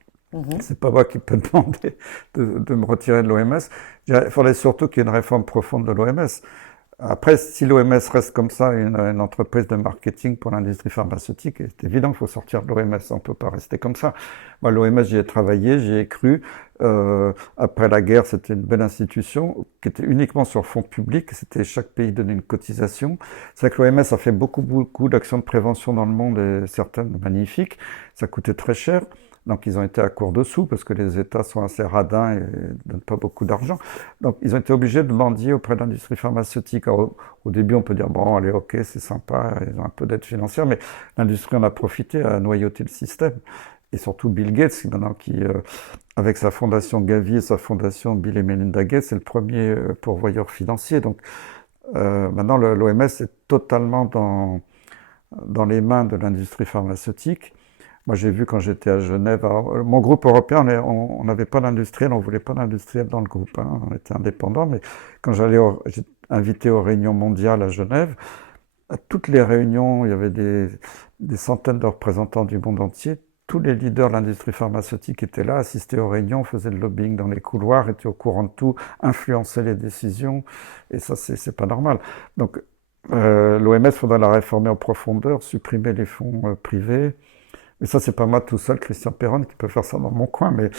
C'est pas moi qui peux demander de me retirer de l'OMS. Il faudrait surtout qu'il y ait une réforme profonde de l'OMS. Après, si l'OMS reste comme ça, une entreprise de marketing pour l'industrie pharmaceutique, c'est évident qu'il faut sortir de l'OMS, on ne peut pas rester comme ça. Moi, l'OMS, j'y ai travaillé, j'y ai cru. Après la guerre, c'était une belle institution qui était uniquement sur fonds publics, c'était chaque pays donnait une cotisation. C'est vrai que l'OMS a fait beaucoup d'actions de prévention dans le monde, et certaines magnifiques. Ça coûtait très cher. Donc ils ont été à court de sous parce que les États sont assez radins et ne donnent pas beaucoup d'argent. Donc ils ont été obligés de mendier auprès de l'industrie pharmaceutique. Alors, au début, on peut dire, bon, allez, ok, c'est sympa, ils ont un peu d'aide financière, mais l'industrie en a profité à noyauter le système. Et surtout Bill Gates, maintenant, avec sa fondation Gavi et sa fondation Bill et Melinda Gates, c'est le premier pourvoyeur financier. Donc maintenant, l'OMS est totalement dans les mains de l'industrie pharmaceutique. Moi, j'ai vu quand j'étais à Genève, alors, mon groupe européen, on n'avait pas d'industriel, on voulait pas d'industriel dans le groupe, hein, on était indépendants, mais quand j'étais invité aux réunions mondiales à Genève, à toutes les réunions, il y avait des centaines de représentants du monde entier, tous les leaders de l'industrie pharmaceutique étaient là, assistaient aux réunions, faisaient le lobbying dans les couloirs, étaient au courant de tout, influençaient les décisions, et ça, c'est pas normal. Donc, l'OMS, faudra la réformer en profondeur, supprimer les fonds privés. Mais ça, c'est pas moi tout seul, Christian Perron, qui peut faire ça dans mon coin, mais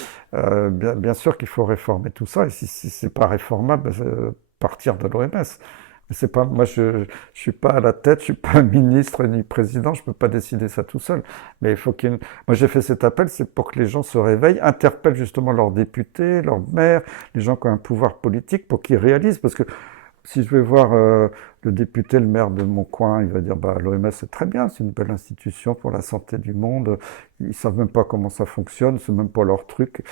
bien sûr qu'il faut réformer tout ça, et si c'est pas réformable, partir de l'OMS. C'est pas, moi, je suis pas à la tête, je suis pas ministre ni président, je peux pas décider ça tout seul. Mais il faut moi, j'ai fait cet appel, c'est pour que les gens se réveillent, interpellent justement leurs députés, leurs maires, les gens qui ont un pouvoir politique, pour qu'ils réalisent. Parce que si je vais voir le député, le maire de mon coin, il va dire, bah, l'OMS, c'est très bien, c'est une belle institution pour la santé du monde. Ils savent même pas comment ça fonctionne, c'est même pas leur truc.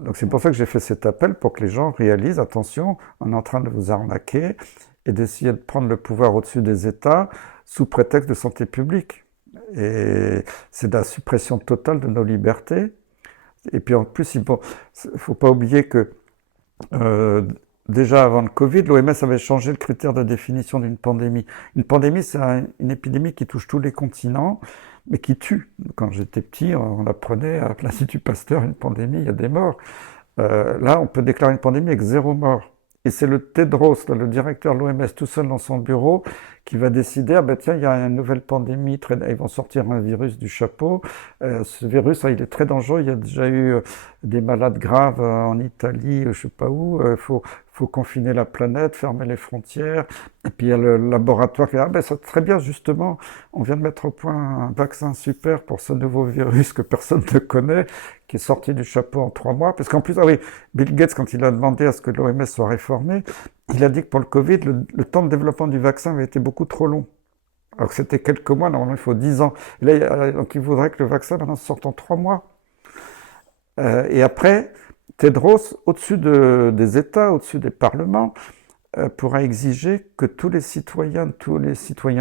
Donc c'est pour ça que j'ai fait cet appel, pour que les gens réalisent, attention, on est en train de vous arnaquer et d'essayer de prendre le pouvoir au-dessus des États sous prétexte de santé publique. Et c'est de la suppression totale de nos libertés. Et puis en plus, il faut pas oublier que euh, déjà avant le Covid, l'OMS avait changé le critère de définition d'une pandémie. Une pandémie, c'est une épidémie qui touche tous les continents, mais qui tue. Quand j'étais petit, on apprenait à l'Institut Pasteur, une pandémie, il y a des morts. Là, on peut déclarer une pandémie avec 0 mort. Et c'est le Tedros, le directeur de l'OMS, tout seul dans son bureau, qui va décider, ah ben tiens, il y a une nouvelle pandémie, ils vont sortir un virus du chapeau. Ce virus, il est très dangereux, il y a déjà eu des malades graves en Italie, je sais pas où. Faut confiner la planète, fermer les frontières. Et puis il y a le laboratoire qui dit, ah ben c'est très bien, justement, on vient de mettre au point un vaccin super pour ce nouveau virus que personne ne connaît, qui est sorti du chapeau en 3 mois. Parce qu'en plus, ah oui, Bill Gates, quand il a demandé à ce que l'OMS soit réformée, il a dit que pour le Covid, le temps de développement du vaccin avait été beaucoup trop long. Alors que c'était quelques mois, normalement il faut 10 ans. Et là, donc il voudrait que le vaccin maintenant sorte en 3 mois. Et après, Tedros, au-dessus des États, au-dessus des parlements, pourra exiger que tous les citoyens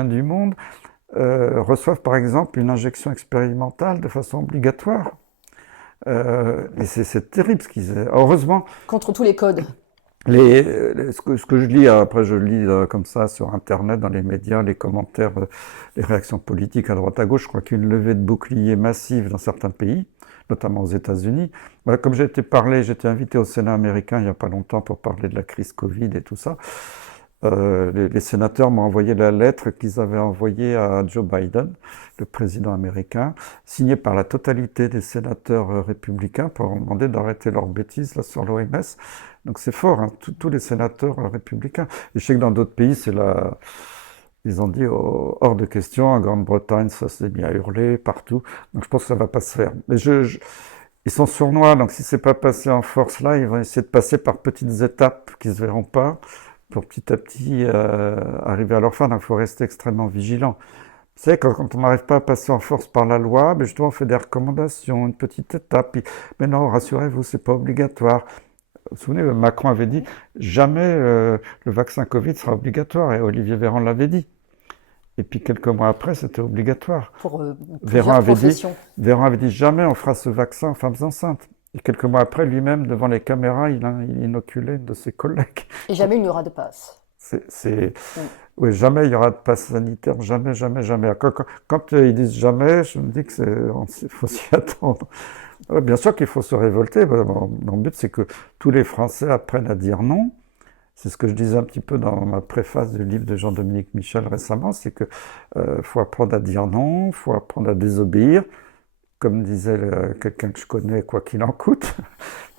du monde reçoivent par exemple une injection expérimentale de façon obligatoire. Et c'est terrible ce qu'ils... Heureusement... Contre tous les codes. Ce que je lis, après je lis comme ça sur Internet, dans les médias, les commentaires, les réactions politiques à droite à gauche, je crois qu'il y a une levée de boucliers massive dans certains pays, notamment aux États-Unis. Voilà, comme j'étais invité au Sénat américain il n'y a pas longtemps pour parler de la crise Covid et tout ça. Les sénateurs m'ont envoyé la lettre qu'ils avaient envoyée à Joe Biden, le président américain, signée par la totalité des sénateurs républicains pour leur demander d'arrêter leurs bêtises là, sur l'OMS. Donc c'est fort, hein, tous les sénateurs républicains. Et je sais que dans d'autres pays, ils ont dit hors de question. En Grande-Bretagne, ça s'est mis à hurler partout. Donc je pense que ça va pas se faire. Mais ils sont sournois, donc si c'est pas passé en force là, ils vont essayer de passer par petites étapes qui se verront pas, pour petit à petit arriver à leur fin. Donc il faut rester extrêmement vigilant. Vous savez, quand on n'arrive pas à passer en force par la loi, ben justement on fait des recommandations, une petite étape. Puis, mais non, rassurez-vous, c'est pas obligatoire. Vous vous souvenez, Macron avait dit jamais le vaccin Covid sera obligatoire, et Olivier Véran l'avait dit. Et puis quelques mois après, c'était obligatoire. Pour Véran plusieurs professions. Véran avait dit jamais on fera ce vaccin aux femmes enceintes. Et quelques mois après, lui-même, devant les caméras, il inoculait une de ses collègues. Et jamais il n'y aura de passe. Oui, jamais il y aura de passe sanitaire, jamais, jamais, jamais. Quand ils disent jamais, je me dis qu'il faut s'y attendre. Bien sûr qu'il faut se révolter. Mon but, c'est que tous les Français apprennent à dire non. C'est ce que je disais un petit peu dans ma préface du livre de Jean-Dominique Michel récemment, c'est que faut apprendre à dire non, faut apprendre à désobéir. Comme disait quelqu'un que je connais, quoi qu'il en coûte.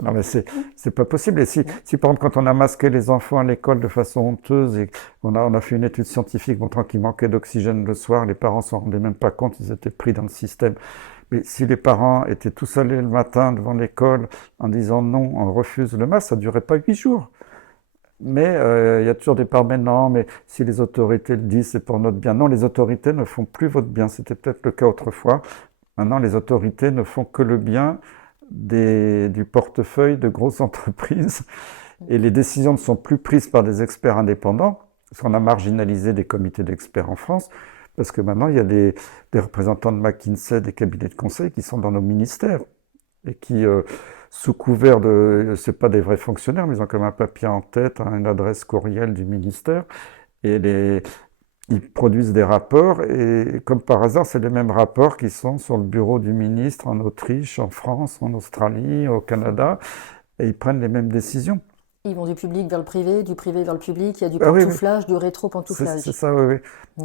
Non, mais c'est pas possible. Et si par exemple, quand on a masqué les enfants à l'école de façon honteuse et on a fait une étude scientifique montrant qu'ils manquaient d'oxygène le soir, les parents s'en rendaient même pas compte, ils étaient pris dans le système. Mais si les parents étaient tous allés le matin devant l'école en disant non, on refuse le masque, ça durait pas 8 jours. Mais il y a toujours des parents, mais non, mais si les autorités le disent, c'est pour notre bien. Non, les autorités ne font plus votre bien. C'était peut-être le cas autrefois. Maintenant, les autorités ne font que le bien du portefeuille de grosses entreprises et les décisions ne sont plus prises par des experts indépendants, parce qu'on a marginalisé des comités d'experts en France, parce que maintenant, il y a des représentants de McKinsey, des cabinets de conseil qui sont dans nos ministères et qui, sous couvert c'est pas des vrais fonctionnaires, mais ils ont comme un papier en tête, une adresse courriel du ministère, et ils produisent des rapports et comme par hasard, c'est les mêmes rapports qui sont sur le bureau du ministre en Autriche, en France, en Australie, au Canada, et ils prennent les mêmes décisions. Ils vont du public vers le privé, du privé vers le public, il y a du pantouflage, du rétro-pantouflage. C'est ça, oui.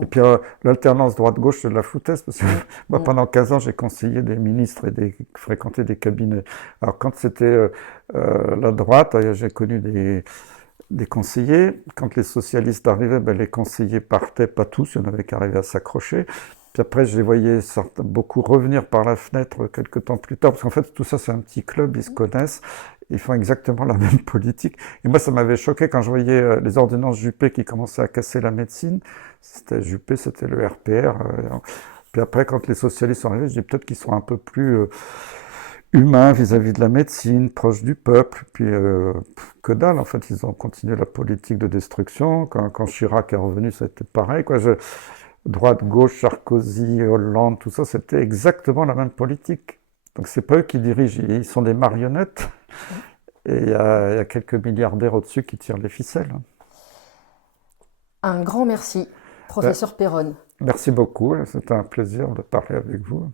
Et puis l'alternance droite-gauche, c'est de la foutaise, parce que moi, pendant 15 ans, j'ai conseillé des ministres et fréquenté des cabinets. Alors quand c'était la droite, j'ai connu des conseillers. Quand les socialistes arrivaient, ben, les conseillers partaient, pas tous, il y en avait qui arrivaient à s'accrocher. Puis après, je les voyais beaucoup revenir par la fenêtre quelques temps plus tard, parce qu'en fait, tout ça, c'est un petit club, ils se connaissent, ils font exactement la même politique. Et moi, ça m'avait choqué quand je voyais les ordonnances Juppé qui commençaient à casser la médecine. C'était Juppé, c'était le RPR. Puis après, quand les socialistes sont arrivés, je dis peut-être qu'ils sont un peu plus humains vis-à-vis de la médecine, proches du peuple. Puis que dalle, en fait, ils ont continué la politique de destruction. Quand Chirac est revenu, c'était pareil, quoi. Droite, gauche, Sarkozy, Hollande, tout ça, c'était exactement la même politique. Donc c'est pas eux qui dirigent, ils sont des marionnettes. Et il y a quelques milliardaires au-dessus qui tirent les ficelles. Un grand merci, professeur Perronne. Merci beaucoup, c'était un plaisir de parler avec vous.